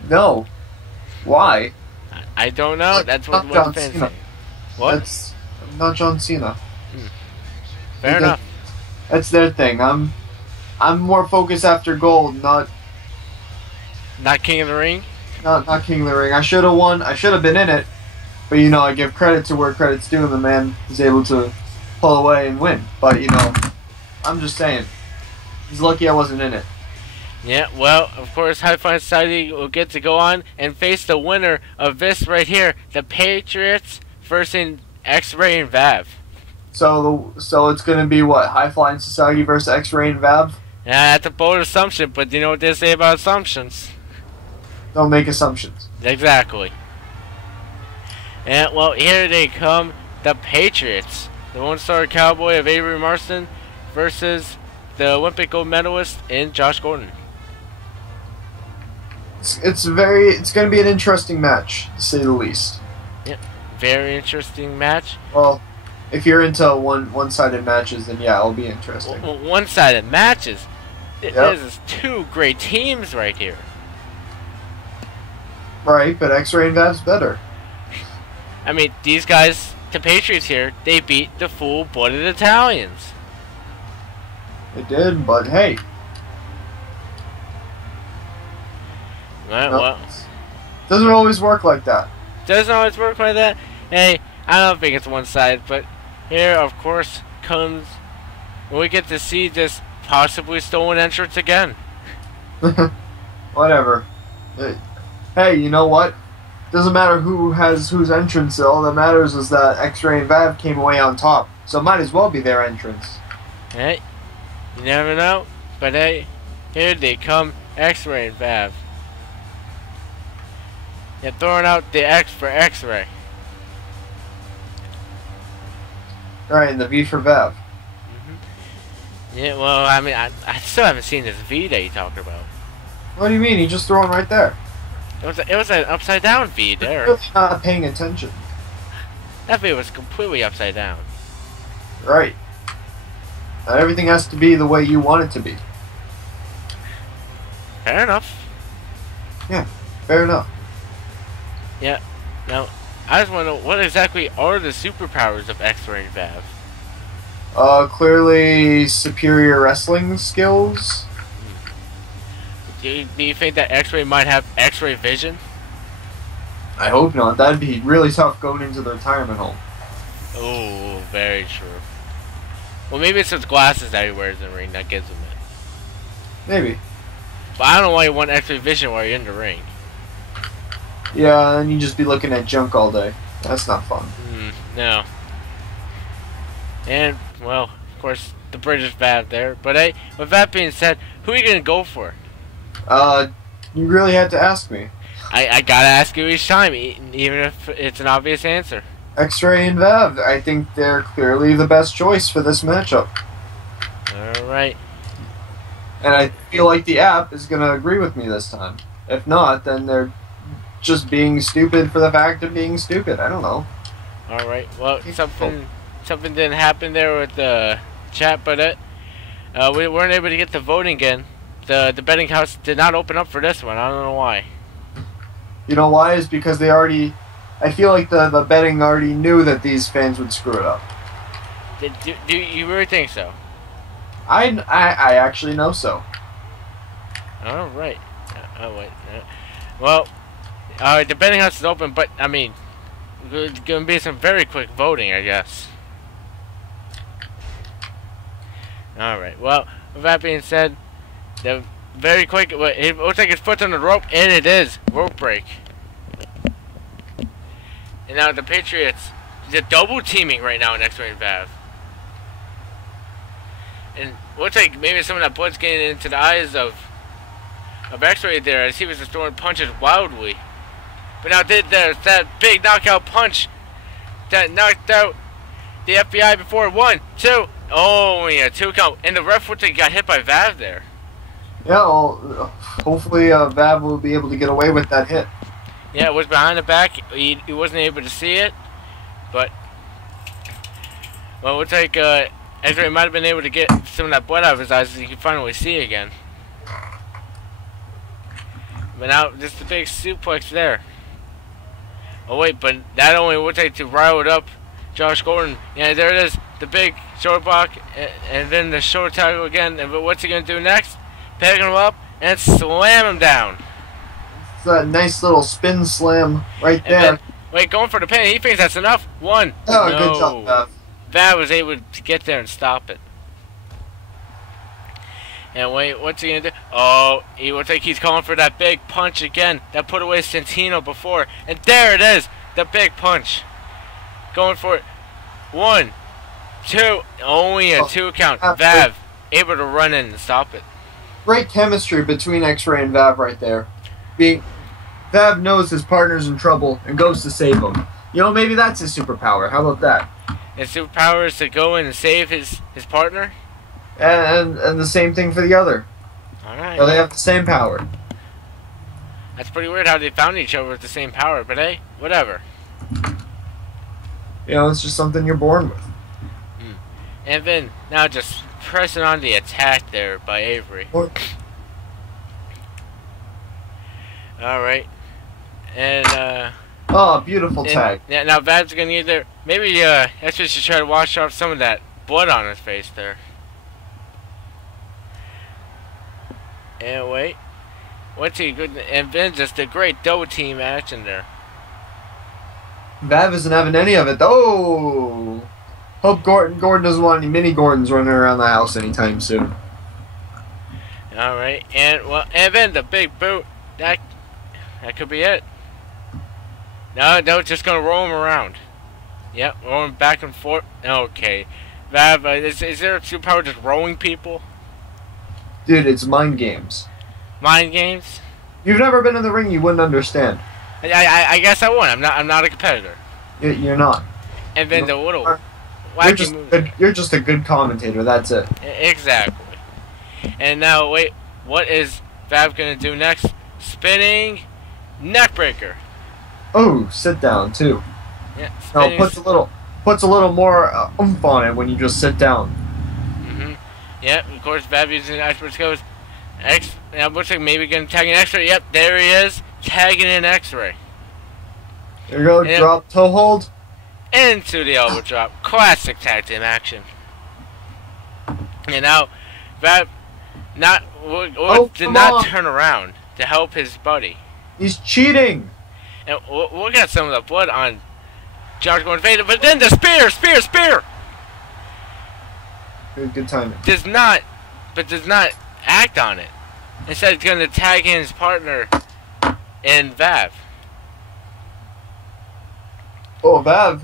No. Why? I don't know. That's what John one fan Cena. saying. What? That's not John Cena. Fair enough. That's their thing. I'm more focused after Gold, not King of the Ring? not King of the Ring. I should have won. I should have been in it. But you know, I give credit to where credit's due, and the man is able to pull away and win. But you know, I'm just saying, he's lucky I wasn't in it. Yeah, well, of course, High Flying Society will get to go on and face the winner of this right here, the Patriots versus X-Ray and Vav. So it's gonna be what, High Flying Society versus X-Ray and Vav? Yeah, that's a bold assumption, but you know what they say about assumptions? Don't make assumptions. Exactly. And, well, here they come, the Patriots. The one-star cowboy of Avery Marston versus the Olympic gold medalist in Josh Gordon. It's gonna be an interesting match, to say the least. Yep, very interesting match. Well, if you're into one-sided matches, then yeah, it'll be interesting. One-sided matches. Yep. There's two great teams right here. Right, but X-Ray and Vav's better. I mean, these guys, the Patriots here, they beat the full-blooded Italians. They did, but hey. Right, No, well, doesn't always work like that. doesn't always work like that. Hey, I don't think it's one-sided, but here, of course, comes when we get to see this possibly stolen entrance again. Whatever. Hey, you know what? Doesn't matter who has whose entrance. All that matters is that X-Ray and Vav came away on top. So it might as well be their entrance. Hey, you never know. But hey, here they come, X-Ray and Vav. They're throwing out the X for X-Ray. Right, and the V for Vav. Yeah, well, I mean, I still haven't seen this V that you talked about. What do you mean? He just threw it right there. It was an upside down V there. You're really not paying attention. That V was completely upside down. Right. Not everything has to be the way you want it to be. Fair enough. Yeah, fair enough. Yeah. Now, I just want to know, what exactly are the superpowers of X-Ray and Vav? Clearly superior wrestling skills. Do you think that X-Ray might have X-Ray vision? I hope not. That'd be really tough going into the retirement home. Oh, very true. Well, maybe it's his glasses that he wears in the ring that gives him it. Maybe. But I don't know why you want X-Ray vision while you're in the ring. Yeah, and you just be looking at junk all day. That's not fun. No. And, well, of course, the British Vav there. But hey, with that being said, who are you going to go for? You really had to ask me. I gotta ask you each time, even if it's an obvious answer. X-Ray and Vav, I think they're clearly the best choice for this matchup. Alright. And I feel like the app is going to agree with me this time. If not, then they're just being stupid for the fact of being stupid. I don't know. Alright, well, something didn't happen there with the chat, but we weren't able to get the voting again. The betting house did not open up for this one. I don't know why. You know why? Is because they already... I feel like the betting already knew that these fans would screw it up. Do you really think so? I actually know so. Alright. Oh, wait. Well, the betting house is open, but, I mean, there's going to be some very quick voting, I guess. Alright, well, with that being said, the very quick, it looks like his foot's on the rope, and it is. Rope break. And now the Patriots, they're double teaming right now in X-Ray and Vav. And looks like maybe some of that blood's getting into the eyes of X-Ray there as he was just throwing punches wildly. But now there's that big knockout punch that knocked out the FBI before 1, 2. Oh, yeah, 2 count. And the ref looks like he got hit by Vav there. Yeah, well, hopefully Vav will be able to get away with that hit. Yeah, it was behind the back. He wasn't able to see it, but well, it looks like Ezra might have been able to get some of that blood out of his eyes, so he can finally see again. But now, just a big suplex there. Oh wait, but that only would take to rile it up Josh Gordon. Yeah, there it is. The big short block, and then the short tackle again. But what's he going to do next? Pick him up and slam him down. It's a nice little spin slam right there. Then, wait, going for the pin. He thinks that's enough. One. Oh, no. good job, Vav. Vav was able to get there and stop it. And wait, what's he going to do? Oh, he looks like he's calling for that big punch again. That put away Santino before. And there it is. The big punch. Going for it. 1, 2. Only a 2 count. Vav able to run in and stop it. Great chemistry between X-Ray and Vav right there. Vav knows his partner's in trouble and goes to save him. You know, maybe that's his superpower. How about that? His superpower is to go in and save his partner? And the same thing for the other. Alright. So they have the same power. That's pretty weird how they found each other with the same power, but hey, whatever. You know, it's just something you're born with. And then, now just pressing on the attack there by Avery. Alright. And, oh, beautiful tag. Yeah, now Vav's gonna either, maybe, X-Ray should try to wash off some of that blood on his face there. And wait. What's he good? And then just a great double team action there. Vav isn't having any of it. Oh! Hope Gordon doesn't want any mini Gordons running around the house anytime soon. Alright, and well, and then the big boot. That could be it. No, it's just gonna roll him around. Yep, rolling back and forth. Okay. Vav, is there a superpower just rolling people? Dude, it's mind games. Mind games? You've never been in the ring, you wouldn't understand. I guess I won't. I'm not a competitor. You're not. And then the little wacky move. You're just a good commentator, that's it. Exactly. And now, wait, what is Vav gonna do next? Spinning neckbreaker. Oh, sit down too. Yeah. No, puts a little more oomph on it when you just sit down. Yep, of course, Vav using expert skills. Now looks like maybe gonna tag an X-ray. Yep, there he is, tagging an X-ray. There you go, and drop toe hold. Into the elbow drop. Classic tag team action. And now, Vav did not turn around to help his buddy. He's cheating. And we'll get some of the blood on Josh Gordon Vader, but then the spear! Good timing. Does not act on it. Instead, it's going to tag in his partner in Vav. Oh, Vav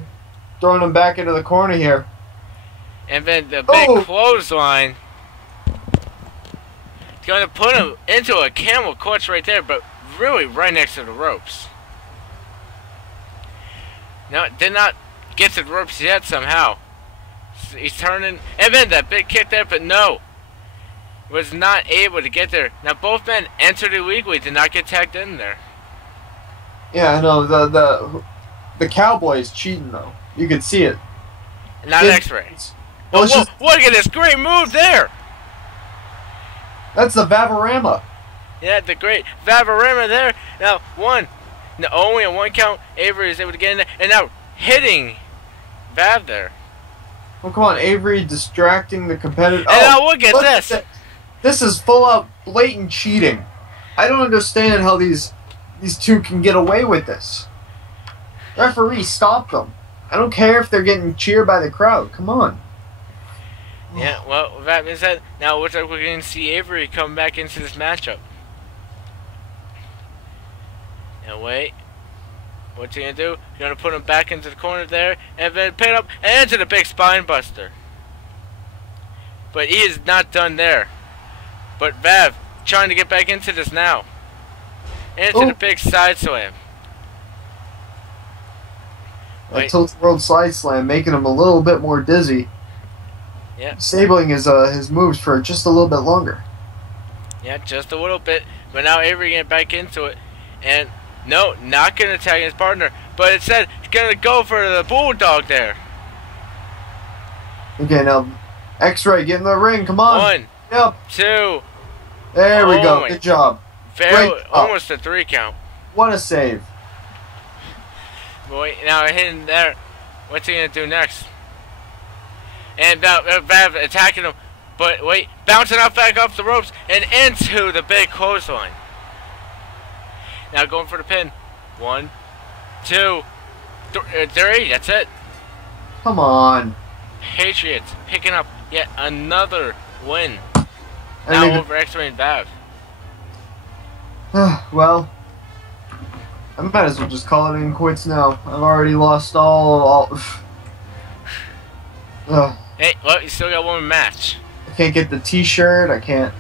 throwing him back into the corner here. And then the big clothesline. It's going to put him into a camel clutch right there, but really right next to the ropes. No, did not get to the ropes yet somehow. He's turning, and then that big kick there, but no. Was not able to get there. Now both men entered illegally, did not get tagged in there. Yeah, I know. The cowboy is cheating though. You could see it. Not X-Ray. Well, oh, look at this great move there. That's the Vavorama. Yeah, the great Vavorama there. Now only a 1 count. Avery is able to get in there, and now hitting Vav there. Well, come on, Avery distracting the competitor. And now look at this. This is full out blatant cheating. I don't understand how these two can get away with this. Referee, stop them. I don't care if they're getting cheered by the crowd. Come on. Yeah, well, with that being said, now it looks like we're going to see Avery come back into this matchup. Now wait. What's he going to do? He's going to put him back into the corner there, and then pin up, and into the big spine buster. But he is not done there. But Vav trying to get back into this now. Into the big side slam. A tilt world side slam, making him a little bit more dizzy. Yeah. Disabling his moves for just a little bit longer. Yeah, just a little bit. But now Avery getting back into it. And no, not going to tag his partner. But instead, he's going to go for the Bulldog there. Okay, now, X-Ray, get in the ring. Come on. 1, Yep. 2. There we go. Good job. Almost a 3 count. What a save. Boy, now hitting there. What's he going to do next? And now Vav attacking him. But wait, bouncing up back off the ropes and into the big clothesline. Now going for the pin. 1, 2, 3. That's it. Come on. Patriots picking up yet another win. And Now over X-Ray and Vav. Well, I might as well just call it in quits now. I've already lost all. Hey, well, you still got one match. I can't get the T-shirt. I can't.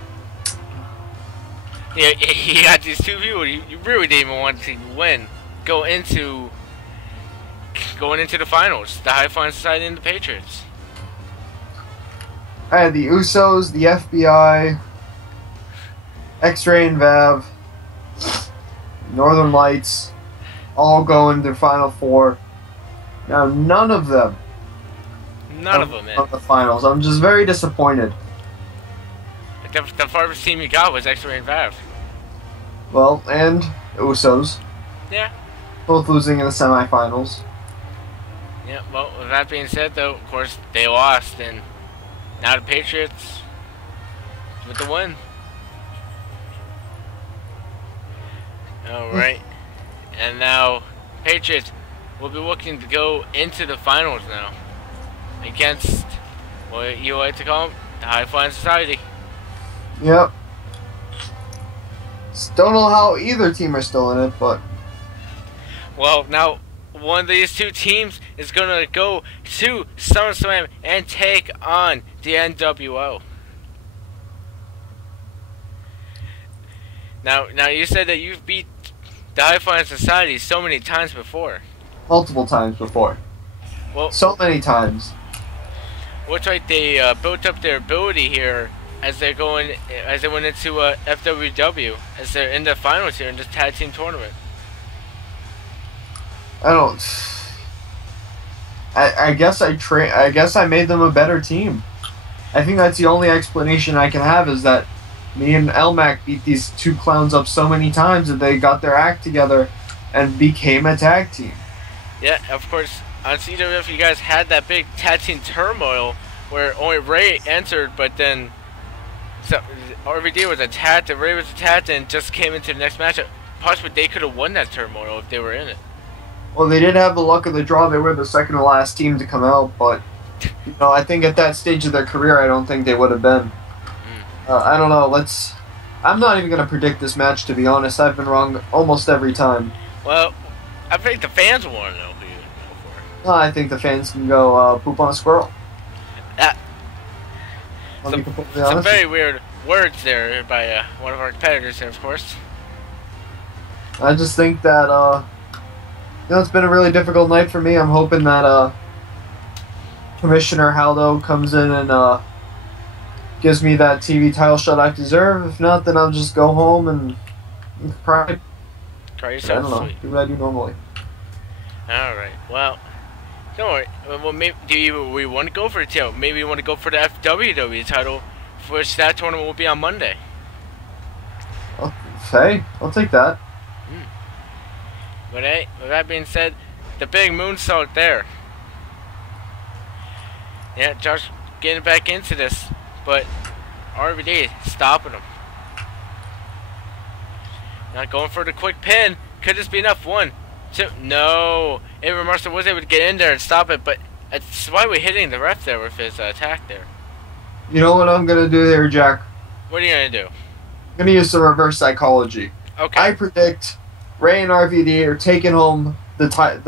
Yeah, you got these two people. You really didn't even want to win. Going into the finals, the High Flying Society and the Patriots. I had the Usos, the FBI, X-Ray and Vav, Northern Lights, all going to Final Four. Now, none of them. None of them, man. Of the finals. I'm just very disappointed. The farthest team you got was X-Ray and Vav. Well, and Usos. Yeah. Both losing in the semifinals. Yeah, well, with that being said, though, of course, they lost, and now the Patriots with the win. Alright. And now, Patriots will be looking to go into the finals now. Against, what you like to call them, the High Flying Society. Yep. Don't know how either team are still in it, but... Well, now, one of these two teams is going to go to SummerSlam and take on the NWO. Now you said that you've beat the High Flying Society so many times before. Multiple times before. Well, so many times. Looks like they built up their ability here as they went into FWW, as they're in the finals here in this tag team tournament. I guess I made them a better team. I think that's the only explanation I can have, is that me and Elmac beat these two clowns up so many times that they got their act together and became a tag team. Yeah, of course. On CWF, you guys had that big tag team turmoil where only Ray entered, but then RVD was attacked, and Ray was attacked, and just came into the next matchup. Possibly they could have won that turmoil if they were in it. Well, they did have the luck of the draw. They were the second to last team to come out, but I think at that stage of their career, I don't think they would have been. I don't know. I'm not even going to predict this match, to be honest. I've been wrong almost every time. Well, I think the fans want to know who you go for. I think the fans can go poop on a squirrel. Some very weird words there by one of our competitors here, of course. I just think that, it's been a really difficult night for me. I'm hoping that Commissioner Haldo comes in and gives me that TV title shot I deserve. If not, then I'll just go home and cry. Cry yourself. I don't know. Do what I do normally. Alright, well, don't worry. Well, maybe, we want to go for the title? Maybe we want to go for the FWW title, which that tournament will be on Monday. Hey, I'll take that. But hey, with that being said, the big moonsault there. Yeah, Josh getting back into this, but RVD stopping him. Not going for the quick pin. Could this be enough? 1, 2. No. Avery Marshall was able to get in there and stop it, but that's why we're hitting the ref there with his attack there. You know what I'm going to do there, Jack? What are you going to do? I'm going to use some reverse psychology. Okay. I predict Ray and RVD are taking home they're going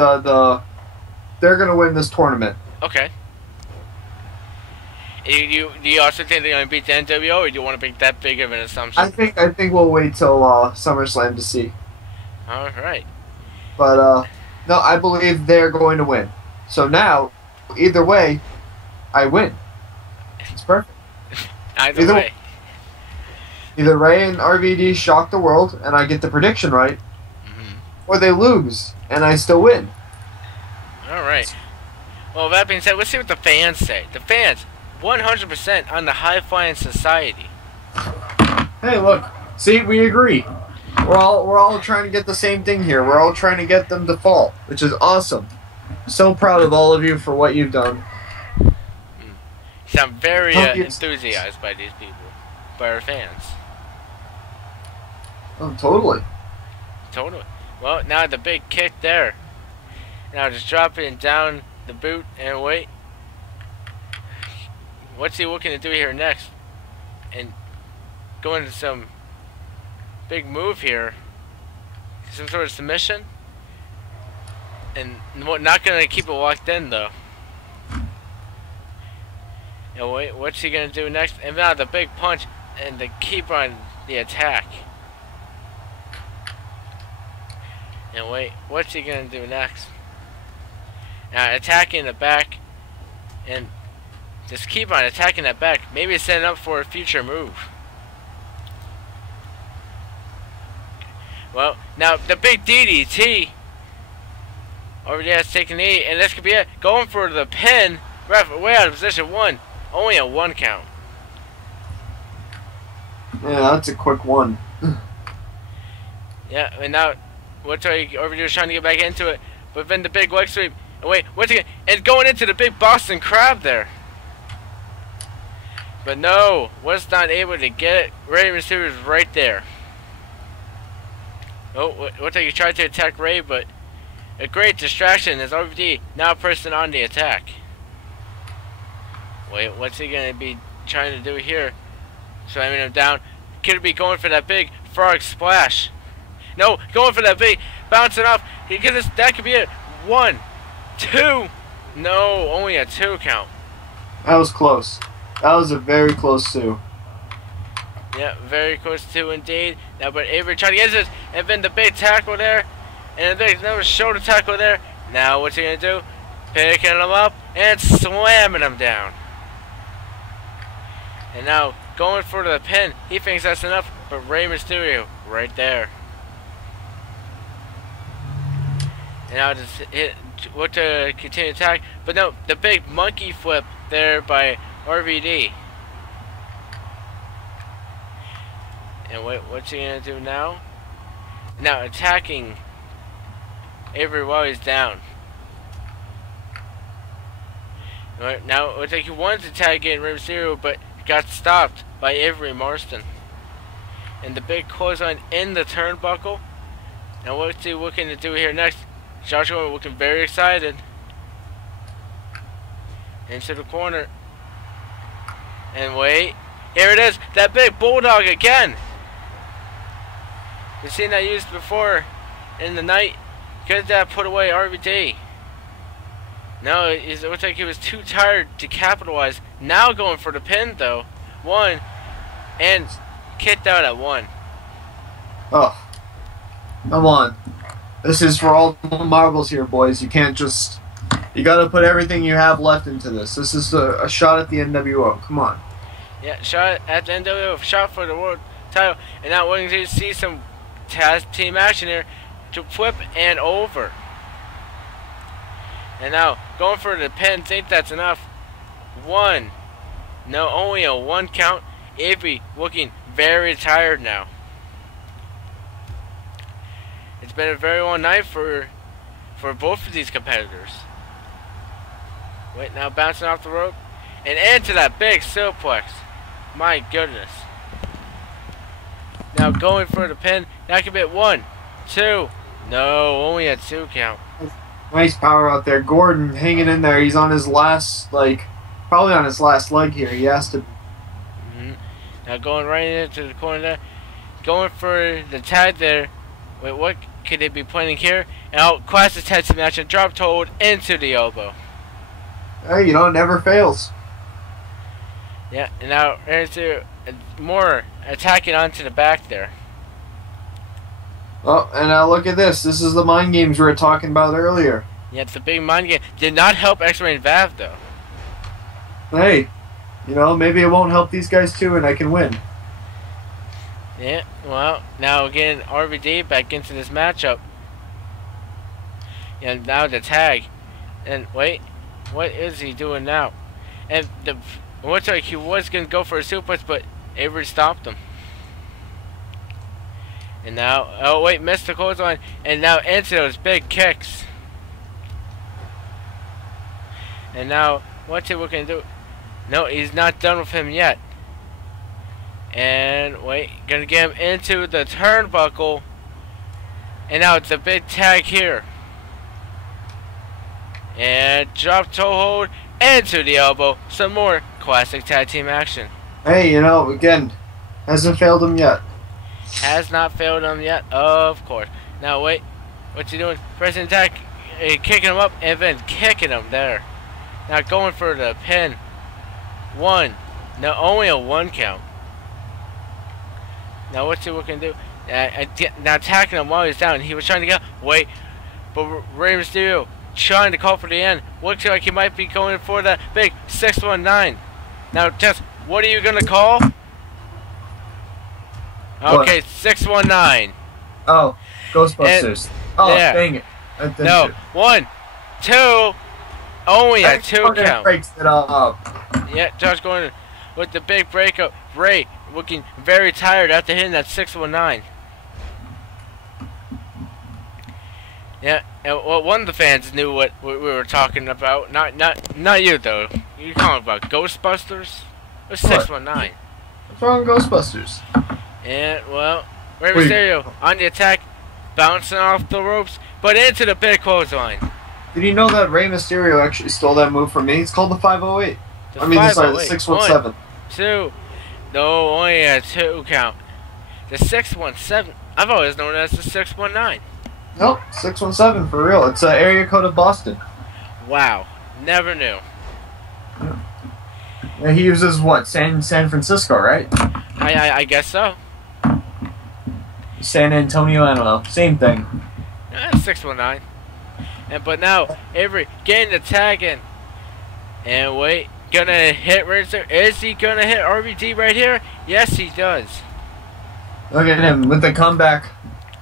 to win this tournament. Okay. Do you also think they're going to beat the NWO, or do you want to make that big of an assumption? I think we'll wait till SummerSlam to see. All right. But no, I believe they're going to win. So now, either way, I win. It's perfect. Either way. Either Ray and RVD shock the world, and I get the prediction right, or they lose, and I still win. Alright. Well, that being said, let's see what the fans say. The fans, 100% on the high-flying society. Hey, look. See, we agree. We're all trying to get the same thing here. We're all trying to get them to fall, which is awesome. So proud of all of you for what you've done. You sound very enthusiased by these people, by our fans. Oh, totally. Totally. Well, now the big kick there. Now just drop it down the boot and wait. What's he looking to do here next? And go into some big move here. Some sort of submission. And not going to keep it locked in though. And wait, what's he going to do next? And now the big punch and the keep on the attack. And wait, what's he going to do next? Now attacking the back. And just keep on attacking that back. Maybe setting up for a future move. Well, now the big DDT. Over there, it's taking the 8, and this could be it. Going for the pin. Ref, way out of position 1. Only a 1 count. Yeah, that's a quick one. Yeah, and now, what's over there trying to get back into it. But then the big leg sweep. And wait, what's he and going into the big Boston Crab there. But no, was not able to get it. Rey Mysterio's right there. Oh, looks like he tried to attack Rey, but a great distraction as RVD now person on the attack. Wait, what's he going to be trying to do here? Slamming him down. Could be going for that big frog splash. No, going for that big bouncing off. That could be it. 1, 2. No, only a 2 count. That was close. That was a very close 2. Yeah, very close 2 indeed. Now, but Avery trying to get this, and then the big tackle there. And there's another shoulder tackle there. Now what's he going to do? Picking him up and slamming him down. And now going for the pin. He thinks that's enough, but Rey Mysterio right there. And now just look to continue attack. But no, the big monkey flip there by RVD. And what's he going to do now? Now attacking Avery while he's down. Right, now it looks like he wanted to tag in Rey Mysterio, but got stopped by Avery Marston. And the big clothesline in the turnbuckle. Now what's he looking to do here next? Joshua looking very excited. Into the corner. And wait. Here it is. That big bulldog again. We've seen that used before in the night. Could that put away RVD? No, it looks like he was too tired to capitalize. Now going for the pin though. 1. And kicked out at 1. Oh. Come on. This is for all the marbles here, boys. You can't just... You gotta put everything you have left into this. This is a shot at the NWO. Come on. Yeah, shot at the NWO. Shot for the world title. And now we're going to see some tag team action here. To flip and over. And now going for the pin. Think that's enough. 1. No, only a 1 count. Avery looking very tired now. It's been a very long night for both of these competitors. Wait, now bouncing off the rope and into that big suplex. My goodness. Now going for the pin. Now can be at 1, 2. No, only a 2 count. Nice power out there. Gordon hanging in there. He's on his last, probably on his last leg here. He has to. Now going right into the corner there. Going for the tag there. Wait, what could they be planning here? And out, classic tag team match and drop hold into the elbow. Hey, it never fails. Yeah, and now into more attacking onto the back there. Oh, and now look at this. This is the mind games we were talking about earlier. Yeah, it's a big mind game. Did not help X-Ray and Vav, though. Hey, maybe it won't help these guys too, and I can win. Yeah, well, now again, RVD back into this matchup. And now the tag. And wait, what is he doing now? And the looks like he was going to go for a suplex, but Avery stopped him. And now, oh wait, missed the clothesline. And now into those big kicks. And now, what's he looking to do? No, he's not done with him yet. And wait, gonna get him into the turnbuckle. And now it's a big tag here. And drop toe hold into the elbow. Some more classic tag team action. Hey, you know, again, hasn't failed him yet. Has not failed him yet, of course. Now wait, what's he doing? Pressing attack, kicking him up, and then kicking him there. Now going for the pin. One. No, only a 1 count. Now what's he looking to do? Now attacking him while he's down. He was trying to get. Wait, but Rey Mysterio trying to call for the end. Looks like he might be going for the big 619. Now, Tess, what are you gonna call? Okay, what? 619. Oh, Ghostbusters. Oh, there. dang it. No, 1, 2. Only a 2 count. Breaks it up. Yeah, Josh going with the big breakup. Ray looking very tired after hitting that 619. Yeah, and well, one of the fans knew what we were talking about. Not you though. You talking about Ghostbusters? It was 619. What's wrong with Ghostbusters? And well, Rey Mysterio on the attack, bouncing off the ropes, but into the big clothesline. Did you know that Rey Mysterio actually stole that move from me? It's called the 508. The 617. 1, 2. No, only a 2 count. The 617. I've always known it as the 619. Nope, 617 for real. It's area code of Boston. Wow, never knew. Yeah, he uses what? San Francisco, right? I guess so. San Antonio, I don't know. Same thing. 619. But now Avery getting the tag in. And wait, gonna hit Razor. Is he gonna hit RVD right here? Yes, he does. Look at him with the comeback,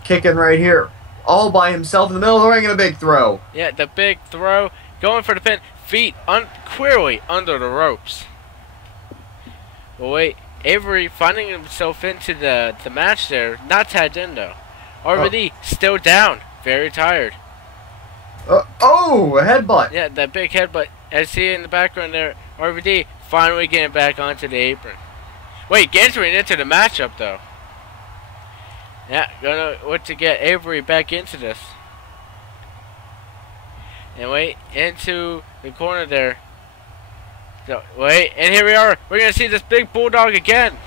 kicking right here, all by himself in the middle of the ring, and a big throw. Yeah, the big throw, going for the pin, feet clearly under the ropes. But wait, Avery finding himself into the match there, not tagged in though. RVD still down, very tired. Oh, a headbutt. Yeah, that big headbutt. I see in the background there, RVD finally getting back onto the apron. Wait, entering into the matchup though. Yeah, gonna look to get Avery back into this. And wait, into the corner there. So, wait, and here we are. We're gonna see this big bulldog again.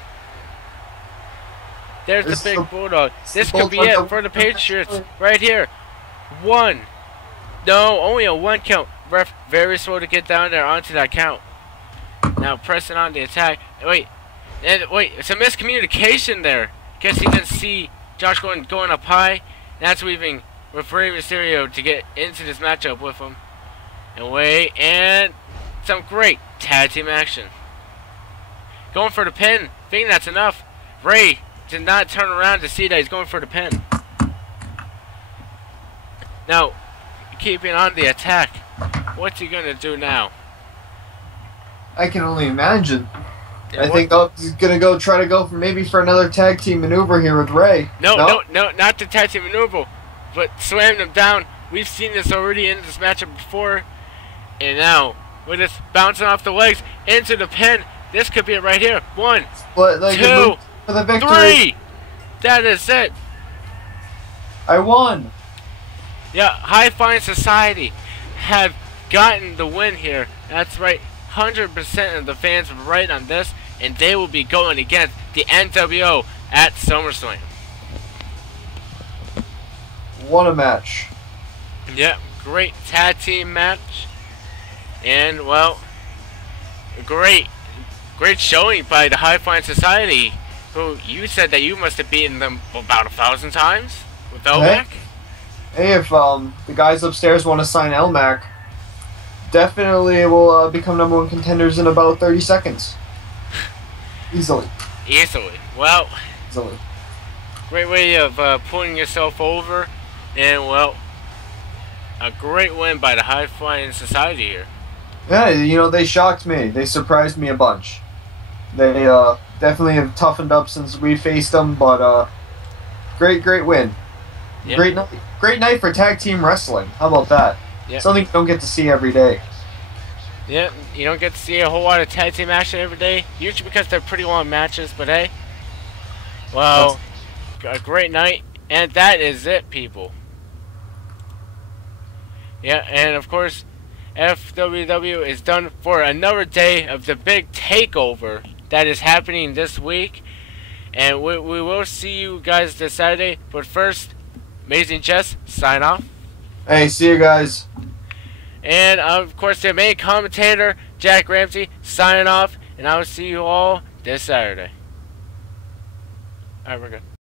There's the big bulldog. This could be it for the Patriots right here. 1. No, only a 1 count. Ref very slow to get down there onto that count. Now pressing on the attack. Wait, and wait, it's a miscommunication there. Guess he didn't see Josh going up high. That's leaving with Rey Mysterio to get into this matchup with him. And wait, and some great tag team action. Going for the pin, thinking that's enough. Rey did not turn around to see that he's going for the pin. Now, keeping on the attack. What's he gonna do now? I can only imagine. Yeah, I think he's gonna try to go for another tag team maneuver here with Rey. No, not the tag team maneuver, but slam him down. We've seen this already in this matchup before, and now with this bouncing off the legs into the pin, this could be it right here. 1, 2, for the victory. 3. That is it. I won. Yeah, High Flying Society have gotten the win here. That's right. 100% of the fans were right on this, and they will be going against the NWO at SummerSlam. What a match. Yeah, great tag team match. And, well, great showing by the High Flying Society, who you said that you must have beaten them about 1,000 times with Elmac. Hey, if the guys upstairs want to sign Elmac, definitely will become #1 contenders in about 30 seconds. Easily. Easily. Well, easily. Great way of pulling yourself over, and well, a great win by the High Flying Society here. Yeah, you know, they shocked me. They surprised me a bunch. They definitely have toughened up since we faced them, but great win. Yep. Great night for tag team wrestling. How about that? Yep. Something you don't get to see every day. Yeah, you don't get to see a whole lot of tag team action every day, usually because they're pretty long matches, but hey, well, a great night, and that is it, people. Yeah, and of course, FWW is done for another day of the big takeover that is happening this week, and we will see you guys this Saturday, but first, Amazing Jess, sign off. Hey, see you guys. And of course, the main commentator, Jack Ramsey, signing off. And I will see you all this Saturday. Alright, we're good.